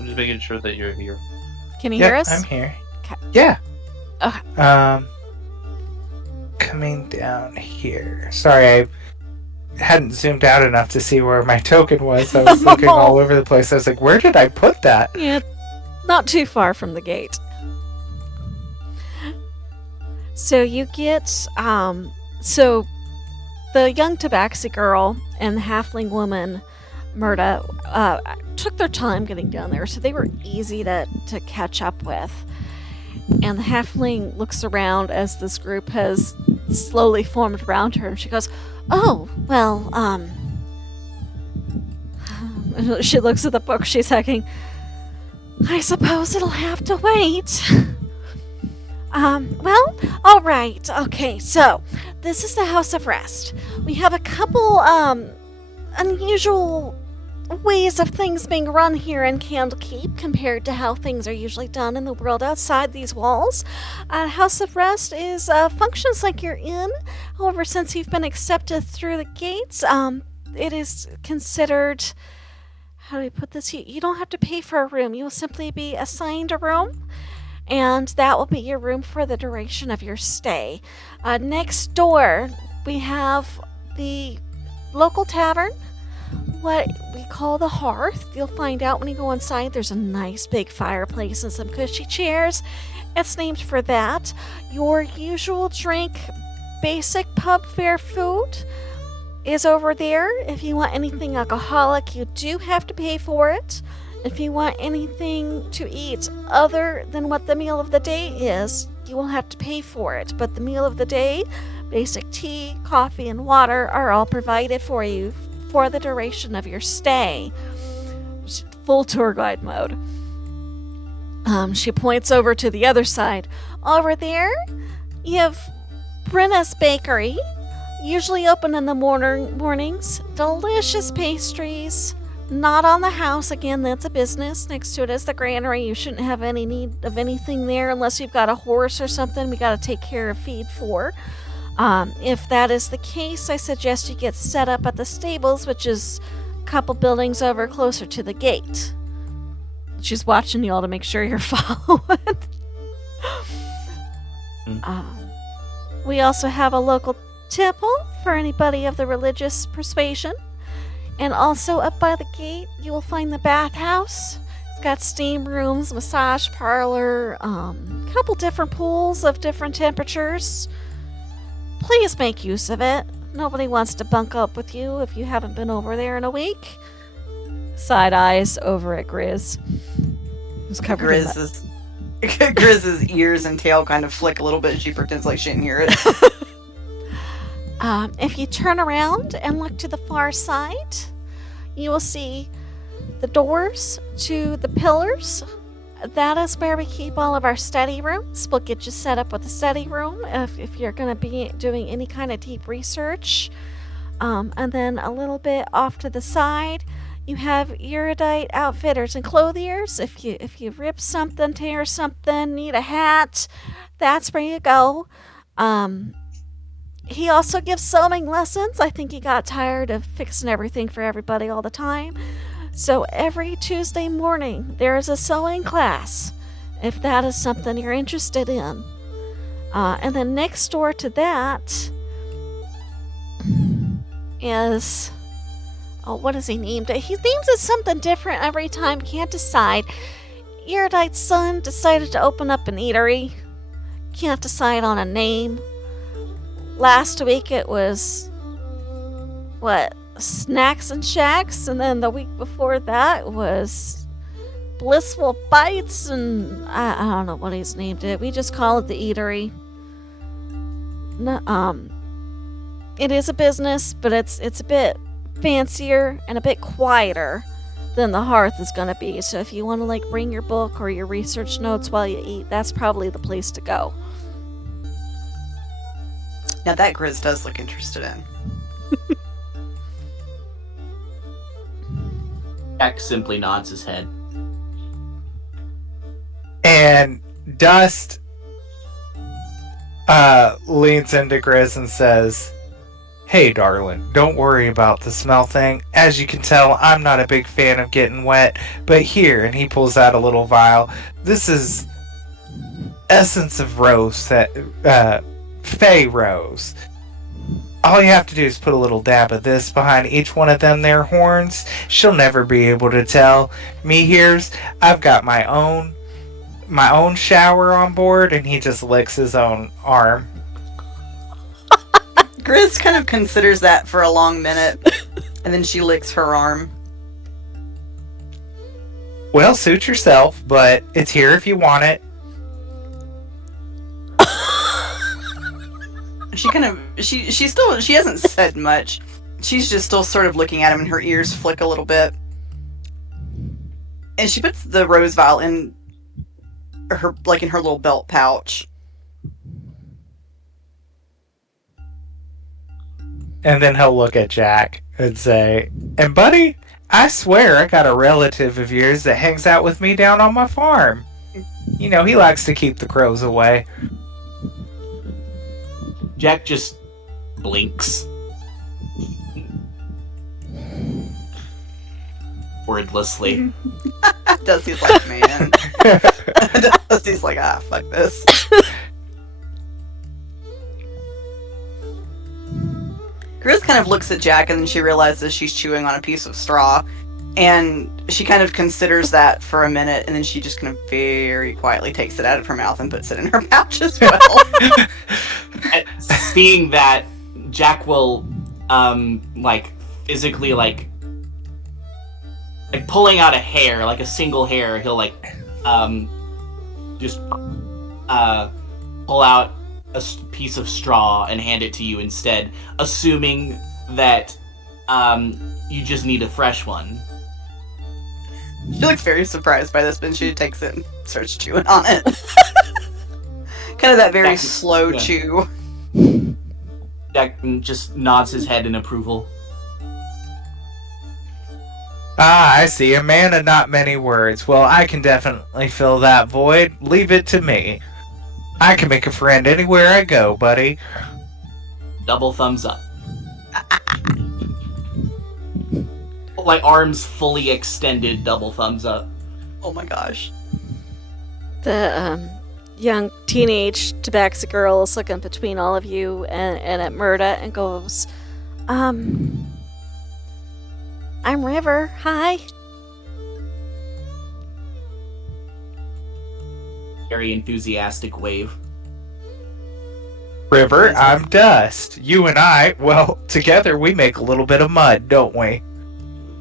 I'm just making sure that you're here. Can you hear us? I'm here. Okay. Yeah. Okay. Coming down here. Sorry, I hadn't zoomed out enough to see where my token was. I was looking all over the place. I was like, where did I put that? Yeah, not too far from the gate. So you get, so the young tabaxi girl and the halfling woman, Murda, took their time getting down there, so they were easy to catch up with. And the halfling looks around as this group has slowly formed around her, and she goes, "Oh, well, she looks at the book she's hugging. I suppose it'll have to wait." Well, alright, okay, so, this is the House of Rest. We have a couple, unusual ways of things being run here in Candlekeep compared to how things are usually done in the world outside these walls. House of Rest is, functions like you're in. However, since you've been accepted through the gates, it is considered, how do I put this? You don't have to pay for a room. You will simply be assigned a room, and that will be your room for the duration of your stay. Next door, we have the local tavern, what we call the Hearth. You'll find out when you go inside. There's a nice big fireplace and some cushy chairs. It's named for that. Your usual drink, basic pub fare food is over there. If you want anything alcoholic, you do have to pay for it. If you want anything to eat other than what the meal of the day is, you will have to pay for it. But the meal of the day, basic tea, coffee, and water are all provided for you for the duration of your stay. Full tour guide mode. She points over to the other side. Over there, you have Brenna's Bakery, usually open in the mornings. Delicious pastries. Not on the house. Again, that's a business. Next to it is the granary. You shouldn't have any need of anything there unless you've got a horse or something we got to take care of feed for. If that is the case, I suggest you get set up at the stables, which is a couple buildings over closer to the gate. She's watching you all to make sure you're following. We also have a local temple for anybody of the religious persuasion. And also up by the gate, you will find the bathhouse. It's got steam rooms, massage parlor, couple different pools of different temperatures. Please make use of it. Nobody wants to bunk up with you if you haven't been over there in a week. Side eyes over at Grizz. Who's covered in Grizz's ears and tail kind of flick a little bit. She pretends like she didn't hear it. If you turn around and look to the far side, you will see the doors to the pillars. That is where we keep all of our study rooms. We'll get you set up with a study room if you're going to be doing any kind of deep research. And then a little bit off to the side, you have erudite outfitters and clothiers. If you rip something, tear something, need a hat, that's where you go. He also gives sewing lessons. I think he got tired of fixing everything for everybody all the time. So every Tuesday morning, there is a sewing class, if that is something you're interested in. And then next door to that is... Oh, what is he named it? He names it something different every time. Can't decide. Erudite's son decided to open up an eatery. Can't decide on a name. Last week it was, Snacks and Shacks, and then the week before that was Blissful Bites, and I don't know what he's named it. We just call it the eatery. No, it is a business, but it's a bit fancier and a bit quieter than the Hearth is going to be. So if you want to bring your book or your research notes while you eat, that's probably the place to go. Now that Grizz does look interested in. Jack simply nods his head. And Dust leans into Grizz and says, "Hey, darling, don't worry about the smell thing. As you can tell, I'm not a big fan of getting wet, but here," and he pulls out a little vial. "This is essence of rose, that Fey rose. All you have to do is put a little dab of this behind each one of them there horns. She'll never be able to tell. Me here's, I've got my own shower on board," and he just licks his own arm. Grizz kind of considers that for a long minute, and then she licks her arm. "Well, suit yourself, but it's here if you want it." She hasn't said much. She's just still sort of looking at him, and her ears flick a little bit. And she puts the rose vial in her little belt pouch. And then he'll look at Jack and say, "And buddy, I swear I got a relative of yours that hangs out with me down on my farm. You know, he likes to keep the crows away." Jack just blinks. Wordlessly. Dusty's like, man. Dusty's like, fuck this. Grizz kind of looks at Jack, and then she realizes she's chewing on a piece of straw. And she kind of considers that for a minute, and then she just kind of very quietly takes it out of her mouth and puts it in her pouch as well. Seeing that, Jack will, physically, pulling out a hair, a single hair, he'll, just, pull out a piece of straw and hand it to you instead, assuming that, you just need a fresh one. She looks very surprised by this, but she takes it and starts chewing on it. Kind of that very slow chew. Jack just nods his head in approval. "Ah, I see. A man of not many words. Well, I can definitely fill that void. Leave it to me. I can make a friend anywhere I go, buddy." Double thumbs up. Like arms fully extended, double thumbs up. Oh my gosh. The young teenage tabaxi girl is looking between all of you and at Murda and goes, I'm River. Hi. Very enthusiastic wave. River, I'm Dust. You and I, well, together we make a little bit of mud, don't we?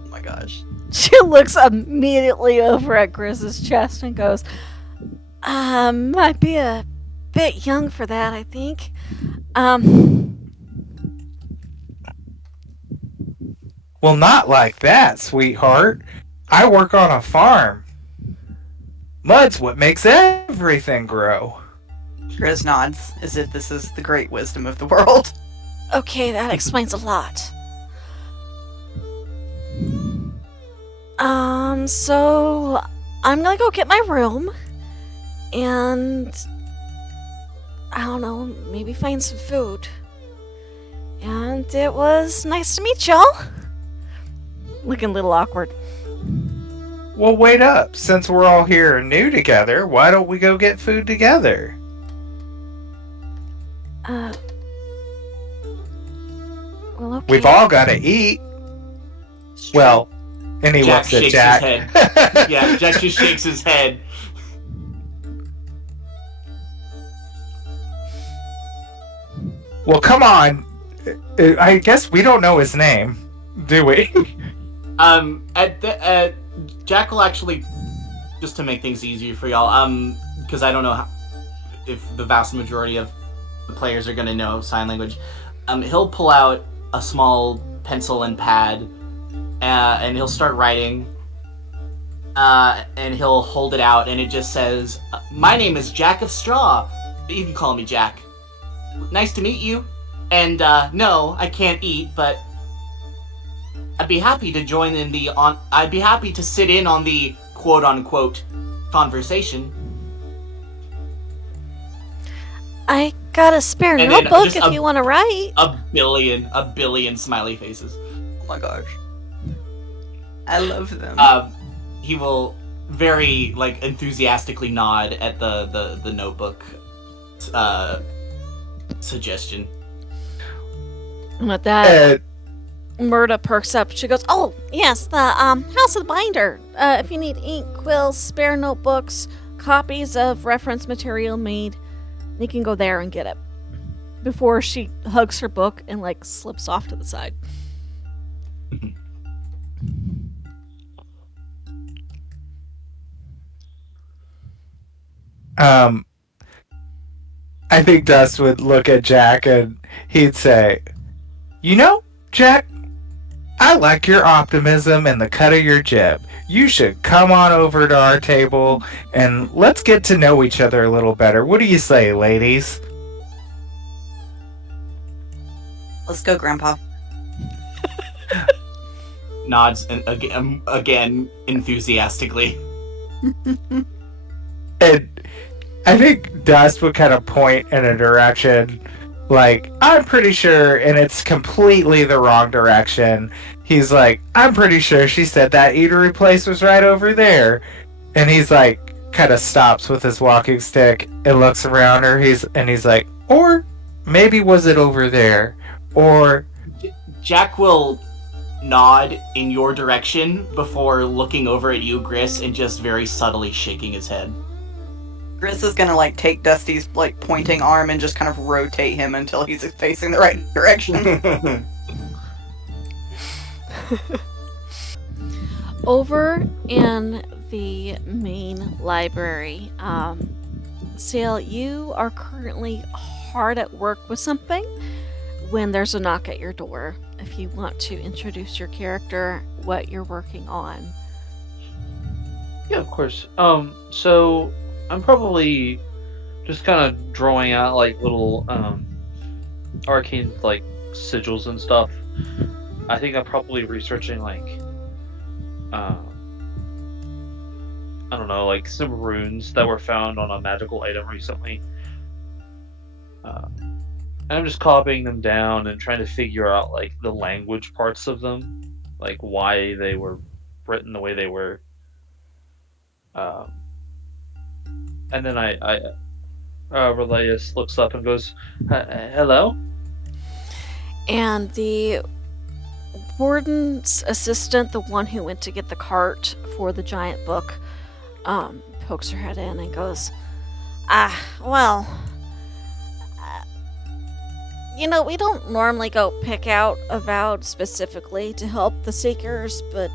Oh my gosh. She looks immediately over at Grizz's chest and goes, might be a bit young for that, I think. Well, not like that, sweetheart. I work on a farm. Mud's what makes everything grow. Grizz nods as if this is the great wisdom of the world. Okay, that explains a lot. So I'm gonna go get my room and I don't know, maybe find some food. And it was nice to meet y'all. Looking a little awkward. Well, wait up. Since we're all here and new together, why don't we go get food together? Well, okay. We've all got to eat. Well, and he Jack looks at shakes Jack. his head. Yeah, Jack just shakes his head. Well, come on. I guess we don't know his name, do we? Jack will actually, just to make things easier for y'all, because I don't know if the vast majority of the players are going to know sign language, he'll pull out a small pencil and pad, and he'll start writing, and he'll hold it out, and it just says, "My name is Jack of Straw. You can call me Jack. Nice to meet you. And, no, I can't eat, but I'd be happy to join in I'd be happy to sit in on the quote-unquote conversation." I got a spare And then notebook just if you want to write. A billion smiley faces. Oh my gosh. I love them. He will very, enthusiastically nod at the notebook, suggestion. And with that, Murda perks up. She goes, "Oh, yes, the House of the Binder. If you need ink, quills, spare notebooks, copies of reference material made, you can go there and get it." Before she hugs her book and, slips off to the side. I think Dust would look at Jack and he'd say, "You know, Jack, I like your optimism and the cut of your jib. You should come on over to our table and let's get to know each other a little better. What do you say, ladies?" Let's go, Grandpa. Nods and again enthusiastically. And I think Dust would kind of point in a direction, I'm pretty sure, and it's completely the wrong direction. He's like, "I'm pretty sure she said that eatery place was right over there." And he's kind of stops with his walking stick and looks around her. He's like, "Or maybe was it over there?" Or Jack will nod in your direction before looking over at you, Gris, and just very subtly shaking his head. Grizz is gonna take Dusty's pointing arm and just kind of rotate him until he's facing the right direction. Over in the main library, Sale, you are currently hard at work with something when there's a knock at your door. If you want to introduce your character, what you're working on. Yeah, of course. So I'm probably just kind of drawing out little arcane sigils and stuff. I think I'm probably researching I don't know, some runes that were found on a magical item recently. And I'm just copying them down and trying to figure out like the language parts of them, like why they were written the way they were. Um, and then Relias looks up and goes, "Hello." And the warden's assistant, the one who went to get the cart for the giant book, pokes her head in and goes, well, we don't normally go pick out a vow specifically to help the Seekers, but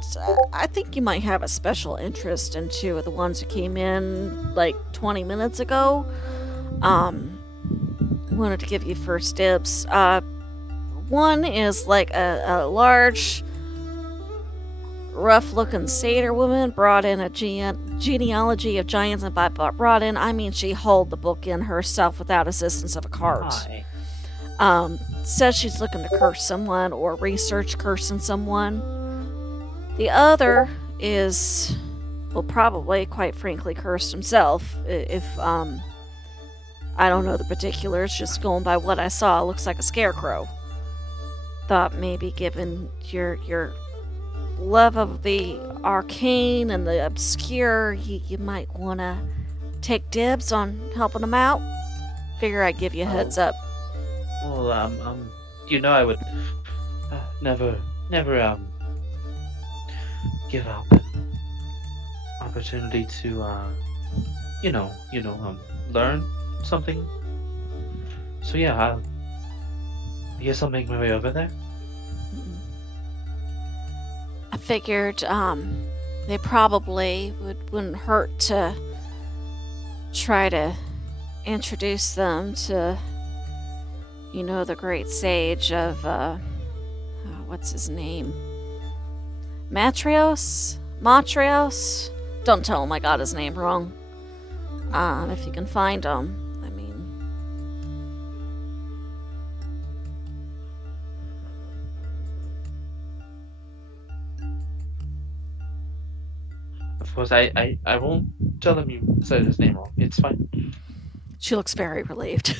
I think you might have a special interest in two of the ones who came in like 20 minutes ago. Wanted to give you first dibs. One is like a large, rough-looking satyr woman brought in a genealogy of giants, and by brought in, I mean she hauled the book in herself without assistance of a cart. Hi. Says she's looking to curse someone or research cursing someone. The other is, well, probably, quite frankly, cursed himself. If, I don't know the particulars, just going by what I saw, looks like a scarecrow. Thought maybe given your love of the arcane and the obscure, you might want to take dibs on helping him out. Figure I'd give you a heads up. Well, I would never, give up an opportunity to, learn something. So yeah, I guess I'll make my way over there. I figured, they probably wouldn't hurt to try to introduce them to, the great sage of, what's his name? Matrios? Don't tell him I got his name wrong. If you can find him. I mean... Of course, I won't tell him you said his name wrong. It's fine. She looks very relieved.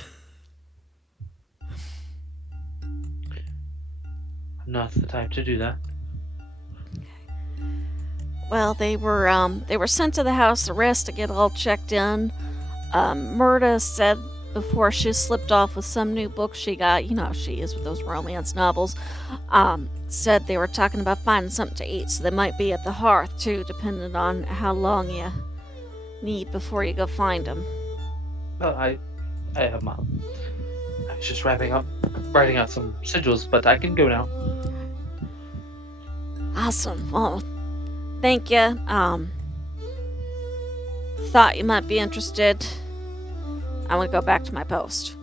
I'm not the type to do that. Well, they were sent to the house arrest to get all checked in. Murda said before she slipped off with some new book she got, you know how she is with those romance novels, said they were talking about finding something to eat, so they might be at the hearth too, depending on how long you need before you go find them. Well, I was just writing out some sigils, but I can go now. Awesome. Well, thank you. Thought you might be interested. I'm gonna go back to my post.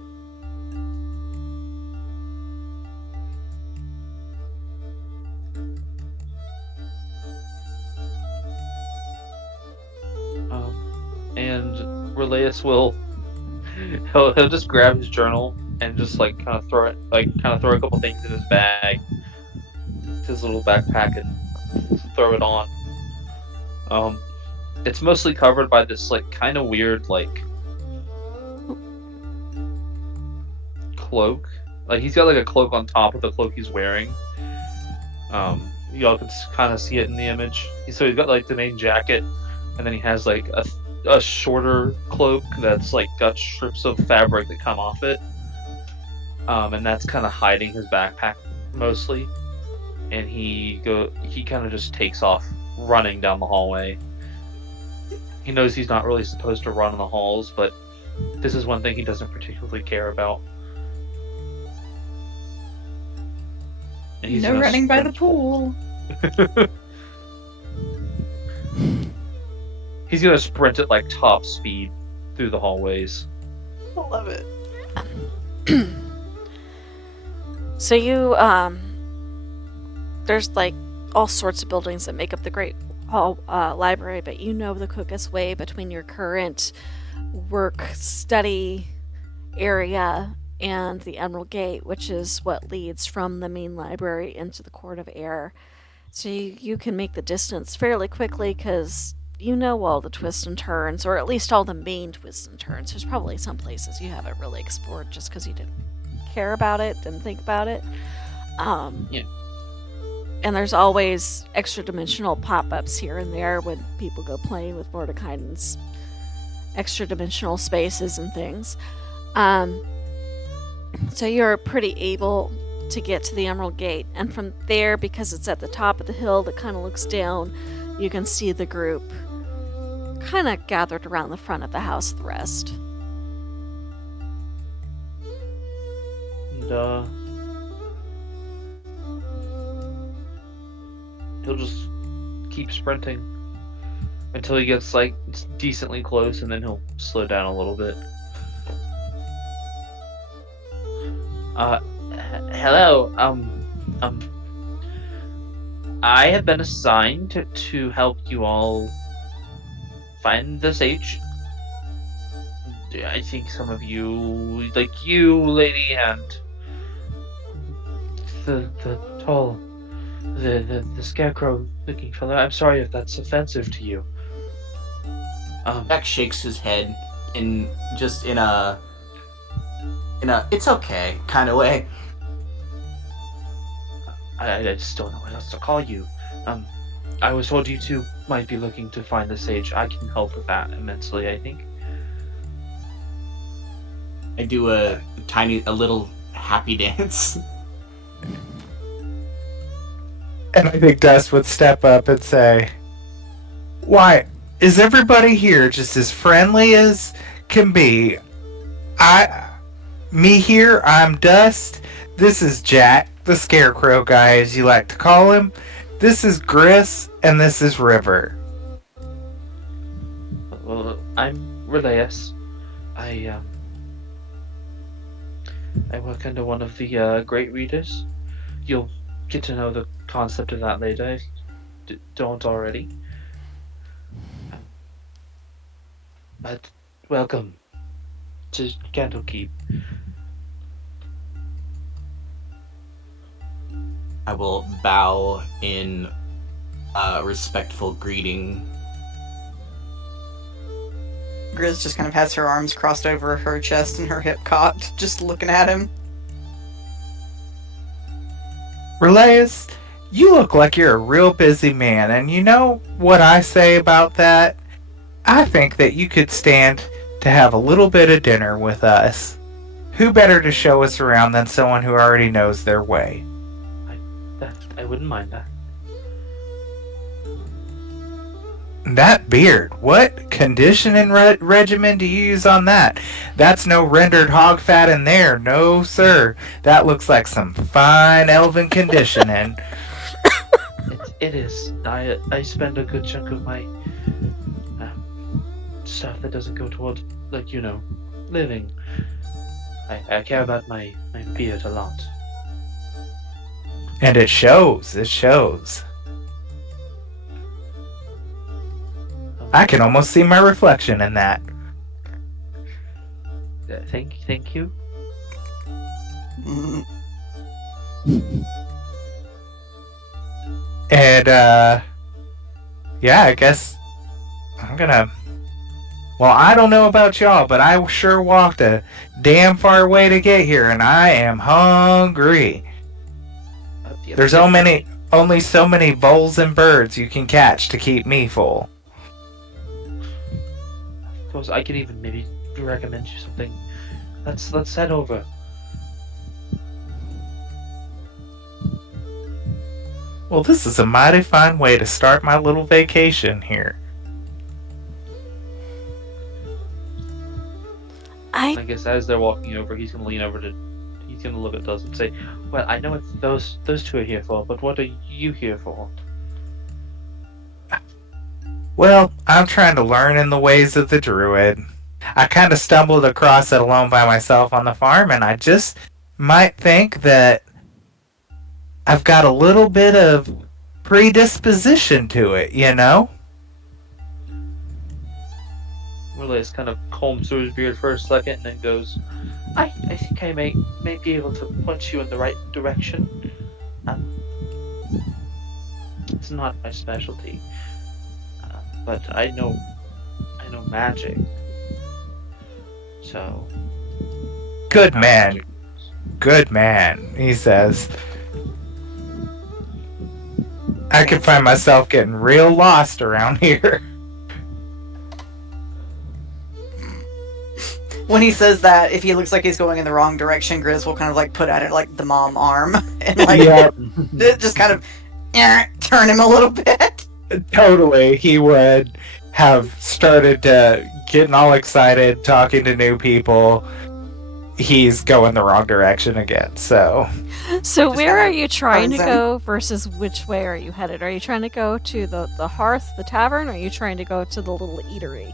And Relias will he'll just grab his journal and just like kind of throw a couple things in his bag, his little backpack, and throw it on. It's mostly covered by this like kind of weird like cloak. Like he's got like a cloak on top of the cloak he's wearing. Y'all can kind of see it in the image. So he's got like the main jacket, and then he has like a shorter cloak that's like got strips of fabric that come off it. And that's kind of hiding his backpack mostly. And he kind of just takes off running down the hallway. He knows he's not really supposed to run in the halls, but this is one thing he doesn't particularly care about. And he's No running by the pool. He's gonna sprint at like top speed through the hallways. I love it. So you, there's like all sorts of buildings that make up the Great Hall Library, but you know the quickest way between your current work study area and the Emerald Gate, which is what leads from the main library into the Court of Air. So you can make the distance fairly quickly because you know all the twists and turns, or at least all the main twists and turns. There's probably some places you haven't really explored just because you didn't care about it, didn't think about it. Yeah. And there's always extra-dimensional pop-ups here and there when people go playing with Mordekaisen's extra-dimensional spaces and things. So you're pretty able to get to the Emerald Gate, and from there, because it's at the top of the hill that kind of looks down, you can see the group kind of gathered around the front of the house of the rest. And he'll just keep sprinting until he gets like decently close, and then he'll slow down a little bit. Hello. I have been assigned to help you all find the sage. I think some of you, like you, lady, and the tall, the scarecrow-looking fellow. I'm sorry if that's offensive to you. Jack shakes his head in a it's okay kind of way. I just don't know what else to call you. I was told you two might be looking to find the sage. I can help with that immensely, I think. I do a little happy dance. And I think Dust would step up and say, "Why, is everybody here just as friendly as can be? Me here, I'm Dust. This is Jack, the Scarecrow guy, as you like to call him. This is Gris, and this is River." Well, I'm Relaeus. I work under one of the great readers. You'll get to know the concept of that later if you don't already. But welcome to Candlekeep. I will bow in respectful greeting. Grizz just kind of has her arms crossed over her chest and her hip cocked, just looking at him. Relaeus, you look like you're a real busy man, and you know what I say about that? I think that you could stand to have a little bit of dinner with us. Who better to show us around than someone who already knows their way? I wouldn't mind that. That beard, what conditioning regimen do you use on that? That's no rendered hog fat in there, no sir. That looks like some fine elven conditioning. It is. I spend a good chunk of my stuff that doesn't go toward, like, living. I care about my beard a lot. And it shows, it shows. I can almost see my reflection in that. Thank you. Mm. And, yeah, I guess I'm gonna... Well, I don't know about y'all, but I sure walked a damn far way to get here, and I am hungry. There's only so many voles and birds you can catch to keep me full. Of course, I could even maybe recommend you something. Let's head over. Well, this is a mighty fine way to start my little vacation here. I guess as they're walking over, he's gonna lean over he's gonna look at Dust and say, "Well, I know what those two are here for, but what are you here for?" Well, I'm trying to learn in the ways of the druid. I kind of stumbled across it alone by myself on the farm, and I just might think that I've got a little bit of predisposition to it, you know? Relays kind of combs through his beard for a second and then goes, I think I may be able to point you in the right direction. It's not my specialty, but I know magic. So Good man. Good man, he says. I can find myself getting real lost around here. When he says that, if he looks like he's going in the wrong direction, Grizz will kind of like put at it like the mom arm and like Yeah, just kind of turn him a little bit. totally. He would have started getting all excited, talking to new people. He's going the wrong direction again, so. So Just where kinda are you trying to turns him. go versus which way are you headed? Are you trying to go to the hearth, the tavern, or are you trying to go to the little eatery?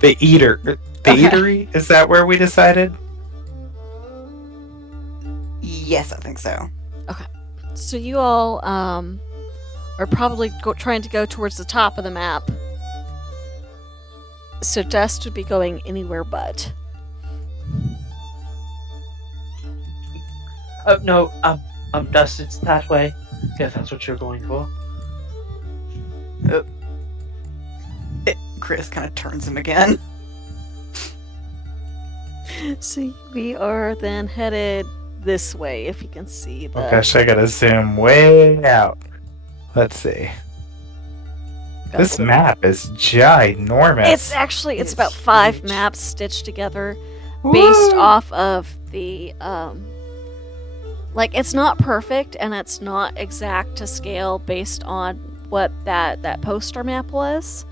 The Okay. eatery? Is that where we decided? Yes, I think so. So you all are probably trying to go towards the top of the map. So Dust would be going anywhere but. Oh no, Dust, it's that way. Yeah, that's what you're going for. Chris kind of turns him again. So we are then headed this way, if you can see the. Oh gosh, I gotta zoom way out. Let's see. This map is ginormous. It's actually it's It's about 5 huge. maps stitched together, based Woo! off of the like it's not perfect and it's not exact to scale based on what that poster map was,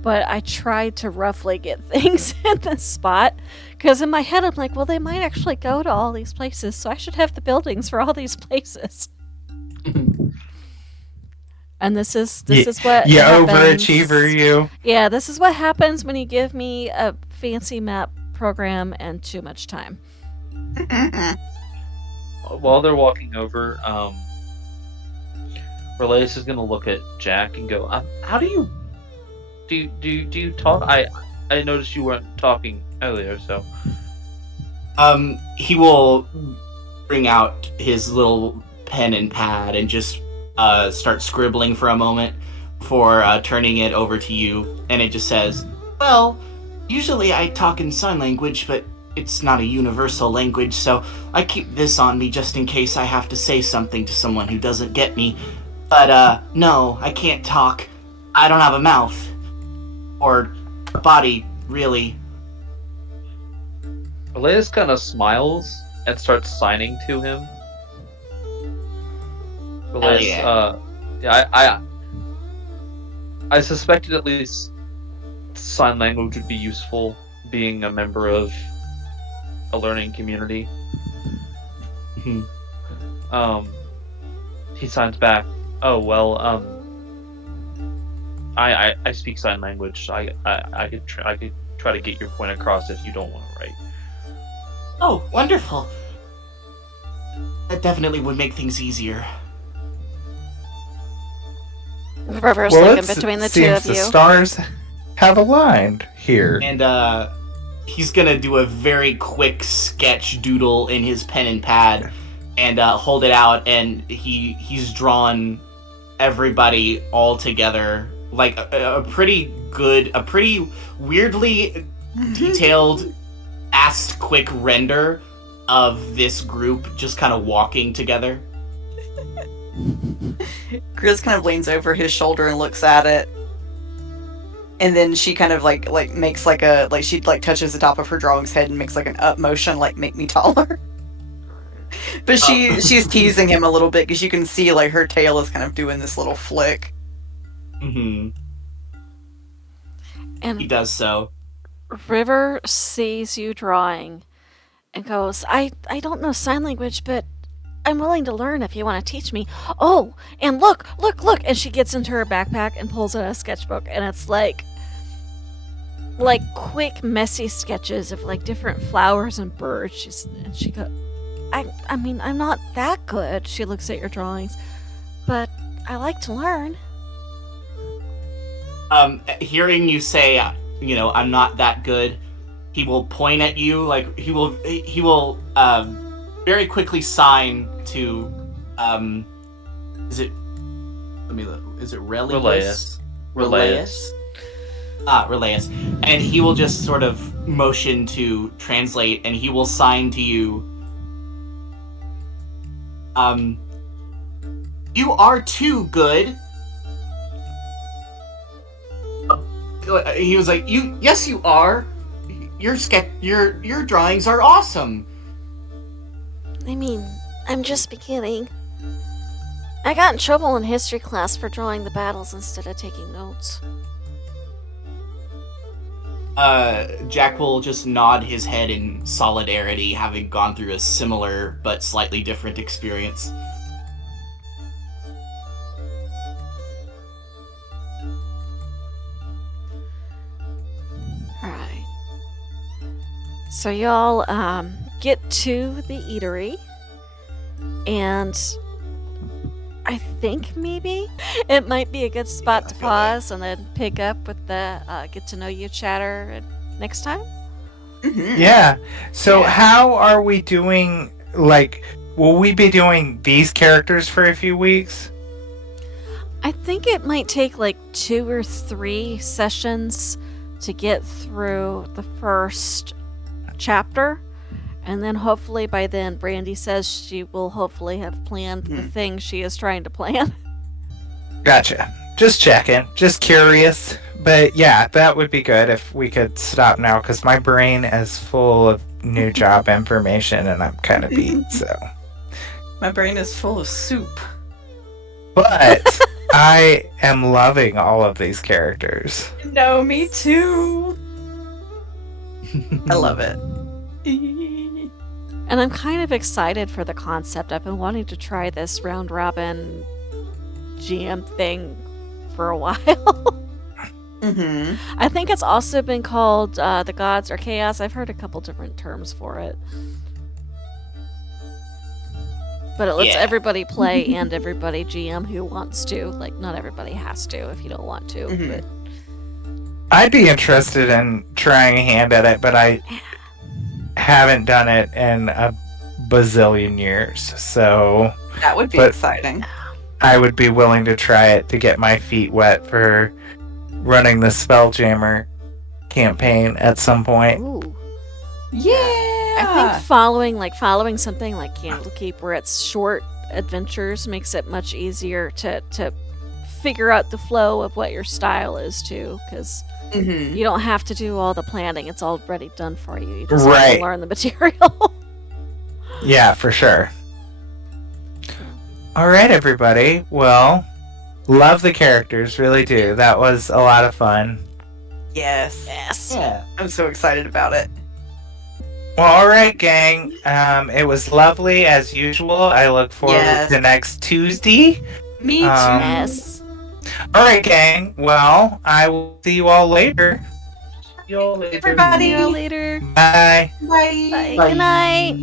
but I tried to roughly get things in this spot because in my head I'm like, well, they might actually go to all these places, so I should have the buildings for all these places. And this is what You happens. overachiever, you. Yeah, this is what happens when you give me a fancy map program and too much time. While they're walking over, Relatus is gonna look at Jack and go, "How do you talk? I noticed you weren't talking earlier, so." He will bring out his little pen and pad and just start scribbling for a moment before turning it over to you, and it just says, "Well, usually I talk in sign language, but it's not a universal language, so I keep this on me just in case I have to say something to someone who doesn't get me. But no, I can't talk. I don't have a mouth. Or a body, really." Relatus kind of smiles and starts signing to him. Relatus, yeah. yeah, I suspected at least sign language would be useful, being a member of a learning community. Mhm. He signs back. Oh well. I speak sign language. I could try to get your point across if you don't want to write. Oh, wonderful. That definitely would make things easier. River's Well, looking it between the two seems of the you. stars have aligned here. And he's gonna do a very quick sketch doodle in his pen and pad and hold it out, and he's drawn everybody all together, like a pretty weirdly detailed, fast, quick render of this group just kind of walking together. Chris kind of leans over his shoulder and looks at it. And then she kind of like makes like a she like touches the top of her drawing's head and makes like an up motion, like make me taller. But she's teasing him a little bit because you can see like her tail is kind of doing this little flick. Mm-hmm. He And does so. River sees you drawing and goes, I don't know sign language, but I'm willing to learn if you want to teach me. Oh, and look. And she gets into her backpack and pulls out a sketchbook, and it's like quick, messy sketches of like different flowers and birds. She goes, I mean, I'm not that good. She looks at your drawings, but I like to learn. Hearing you say, I'm not that good, he will point at you, like he will very quickly sign to is it Relius? Relatus. Relius. And he will just sort of motion to translate, and he will sign to you, You are too good. He was like, yes, you are. Your drawings are awesome. I mean, I'm just beginning. I got in trouble in history class for drawing the battles instead of taking notes. Jack will just nod his head in solidarity, having gone through a similar but slightly different experience. Alright. So y'all get to the eatery, and I think maybe it might be a good spot to pause and then pick up with the get to know you chatter next time. Mhm. Yeah. So Yeah. how are we doing? Like, will we be doing these characters for a few weeks? I think it might take like 2 or 3 sessions to get through the first chapter. And then hopefully by then, Brandy says she will hopefully have planned the thing she is trying to plan. Gotcha. Just checking. Just curious. But yeah, that would be good if we could stop now, because my brain is full of new job information and I'm kind of beat, so. My brain is full of soup. But I am loving all of these characters. No, me too. I love it. And I'm kind of excited for the concept. I've been wanting to try this round robin GM thing for a while. Mm-hmm. I think it's also been called The Gods or Chaos. I've heard a couple different terms for it. But it lets Yeah. everybody play and everybody GM who wants to. Like, not everybody has to if you don't want to. Mhm. But I'd be interested in trying a hand at it, but I haven't done it in a bazillion years, so That would be But- exciting. I would be willing to try it to get my feet wet for running the Spelljammer campaign at some point. ooh. Yeah. I think following something like Candlekeep, where it's short adventures, makes it much easier to figure out the flow of what your style is too, because Mm-hmm. you don't have to do all the planning; it's already done for you. You just have Right. to learn the material. Yeah, for sure. All right, everybody. Well, love the characters, really do. That was a lot of fun. Yes. Yes. Yeah. I'm so excited about it. Well, all right, gang. It was lovely as usual. I look forward Yes. to next Tuesday. Me too. Yes. All right, gang. Well, I will see you all later. See y'all later. Everybody. See you later. Bye. Bye. Bye. Good night.